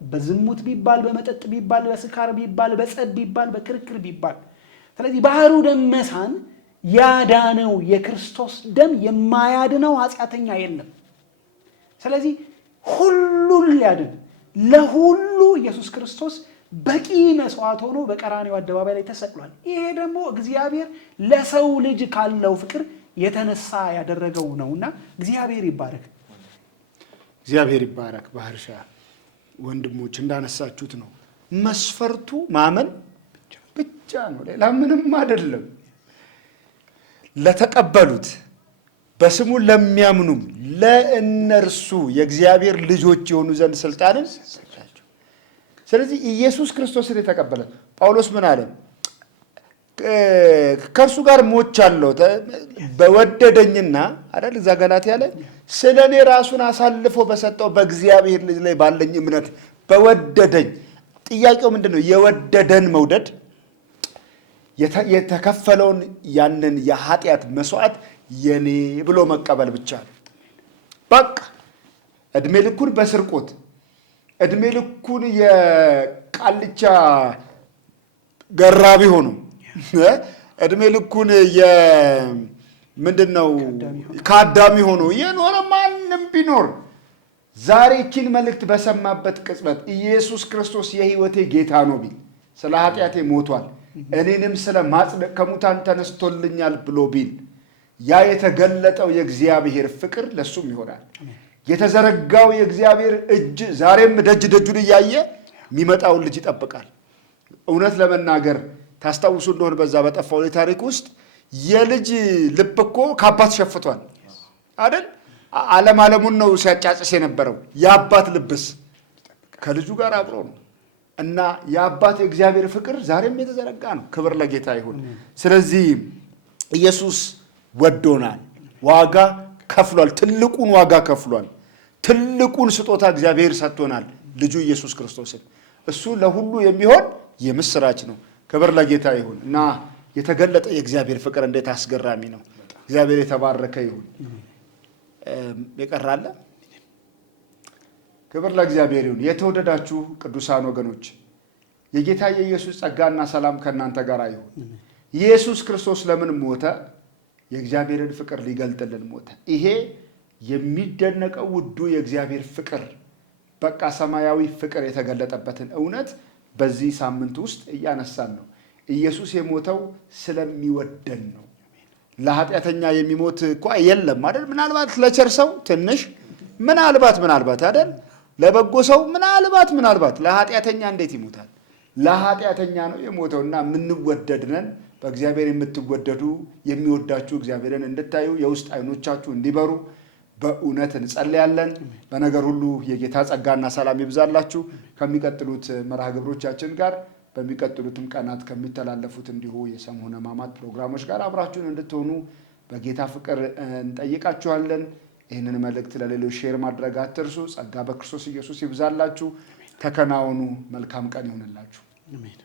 በዝሙት ቢባል፣ በመጠጥ ቢባል፣ በስካር ቢባል፣ በጸብ ቢባል፣ በክርክር ቢባል። ስለዚህ ባህሩ ደመሳን ያዳነው የክርስቶስ ደም የማያድነው ኃጢአተኛ የለም። ስለዚህ ሁሉን ሊያድን ለሁሉ ኢየሱስ ክርስቶስ በቂ መስዋዕት ሆኖ በቀራንዮ አደባባይ ላይ ተሰቅሏል። ይሄ ደግሞ እግዚአብሔር ለሰው ልጅ ካለው ፍቅር የተነሳ ያደረገው ነውና እግዚአብሔር ይባረክ። እግዚአብሔር ይባረክ። ባህርሻ ወንድሞች እንዳነሳችሁት ነው መስፈርቱ ማመን ብቻ ነው፣ ሌላ ምንም አይደለም። ለተቀበሉት በስሙ ለሚያምኑም ለእነርሱ የእግዚአብሔር ልጆች የሆኑ ዘንድ ስልጣንን ሰጣቸው። ስለዚህ ኢየሱስ ክርስቶስን የተቀበለ ጳውሎስ ምን አለ? ከእርሱ ጋር ሞቻለሁ በወደደኝና አይደል እዛ ገላትያ ላይ ስለ እኔ ራሱን አሳልፎ በሰጠው በእግዚአብሔር ልጅ ላይ ባለኝ እምነት በወደደኝ። ጥያቄው ምንድን ነው? የወደደን መውደድ የተከፈለውን ያንን የኃጢአት መስዋዕት የኔ ብሎ መቀበል ብቻ ነው። በቃ እድሜ ልኩን በስርቆት እድሜ ልኩን የቃልቻ ገራቢ ሆኖ እድሜ ልኩን ምንድነው ካዳሚ ሆኖ የኖረ ማንም ቢኖር ዛሬ ይህችን መልእክት በሰማበት ቅጽበት ኢየሱስ ክርስቶስ የሕይወቴ ጌታ ነው ቢል፣ ስለ ኃጢአቴ ሞቷል እኔንም ስለ ማጽደቅ ከሙታን ተነስቶልኛል ብሎ ቢል፣ ያ የተገለጠው የእግዚአብሔር ፍቅር ለሱም ይሆናል። የተዘረጋው የእግዚአብሔር እጅ ዛሬም ደጅ ደጁን እያየ የሚመጣውን ልጅ ይጠብቃል። እውነት ለመናገር ታስታውሱ እንደሆነ በዛ በጠፋው ታሪክ ውስጥ የልጅ ልብ እኮ ከአባት ሸፍቷል አይደል? ዓለሙን ነው ሲያጫጭስ የነበረው። የአባት ልብስ ከልጁ ጋር አብሮ ነው እና የአባት የእግዚአብሔር ፍቅር ዛሬም የተዘረጋ ነው። ክብር ለጌታ ይሁን። ስለዚህ ኢየሱስ ወዶናል፣ ዋጋ ከፍሏል፣ ትልቁን ዋጋ ከፍሏል። ትልቁን ስጦታ እግዚአብሔር ሰጥቶናል፣ ልጁ ኢየሱስ ክርስቶስን። እሱ ለሁሉ የሚሆን የምስራች ነው። ክብር ለጌታ ይሁን እና የተገለጠ የእግዚአብሔር ፍቅር እንዴት አስገራሚ ነው። እግዚአብሔር የተባረከ ይሁን። የቀራለ ክብር ለእግዚአብሔር ይሁን። የተወደዳችሁ ቅዱሳን ወገኖች የጌታ የኢየሱስ ጸጋና ሰላም ከእናንተ ጋር ይሁን። ኢየሱስ ክርስቶስ ለምን ሞተ? የእግዚአብሔርን ፍቅር ሊገልጥልን ሞተ። ይሄ የሚደነቀው ውዱ የእግዚአብሔር ፍቅር በቃ ሰማያዊ ፍቅር የተገለጠበትን እውነት በዚህ ሳምንት ውስጥ እያነሳን ነው። ኢየሱስ የሞተው ስለሚወደን ነው። ለኃጢአተኛ የሚሞት እኮ የለም አይደል? ምናልባት ለቸር ሰው ትንሽ ምናልባት አይደል ለበጎ ሰው ምናልባት ለኃጢአተኛ እንዴት ይሞታል? ለኃጢአተኛ ነው የሞተውና የምንወደድ ነን። በእግዚአብሔር የምትወደዱ የሚወዳችሁ እግዚአብሔርን እንድታዩ የውስጥ አይኖቻችሁ እንዲበሩ በእውነት እንጸልያለን። በነገር ሁሉ የጌታ ጸጋና ሰላም ይብዛላችሁ። ከሚቀጥሉት መርሃ ግብሮቻችን ጋር በሚቀጥሉትም ቀናት ከሚተላለፉት እንዲሁ የሰሙነ ሕማማት ፕሮግራሞች ጋር አብራችሁን እንድትሆኑ በጌታ ፍቅር እንጠይቃችኋለን። ይህንን መልእክት ለሌሎች ሼር ማድረግ አትርሱ። ጸጋ በክርስቶስ ኢየሱስ ይብዛላችሁ። ተከናወኑ። መልካም ቀን ይሆንላችሁ። አሜን።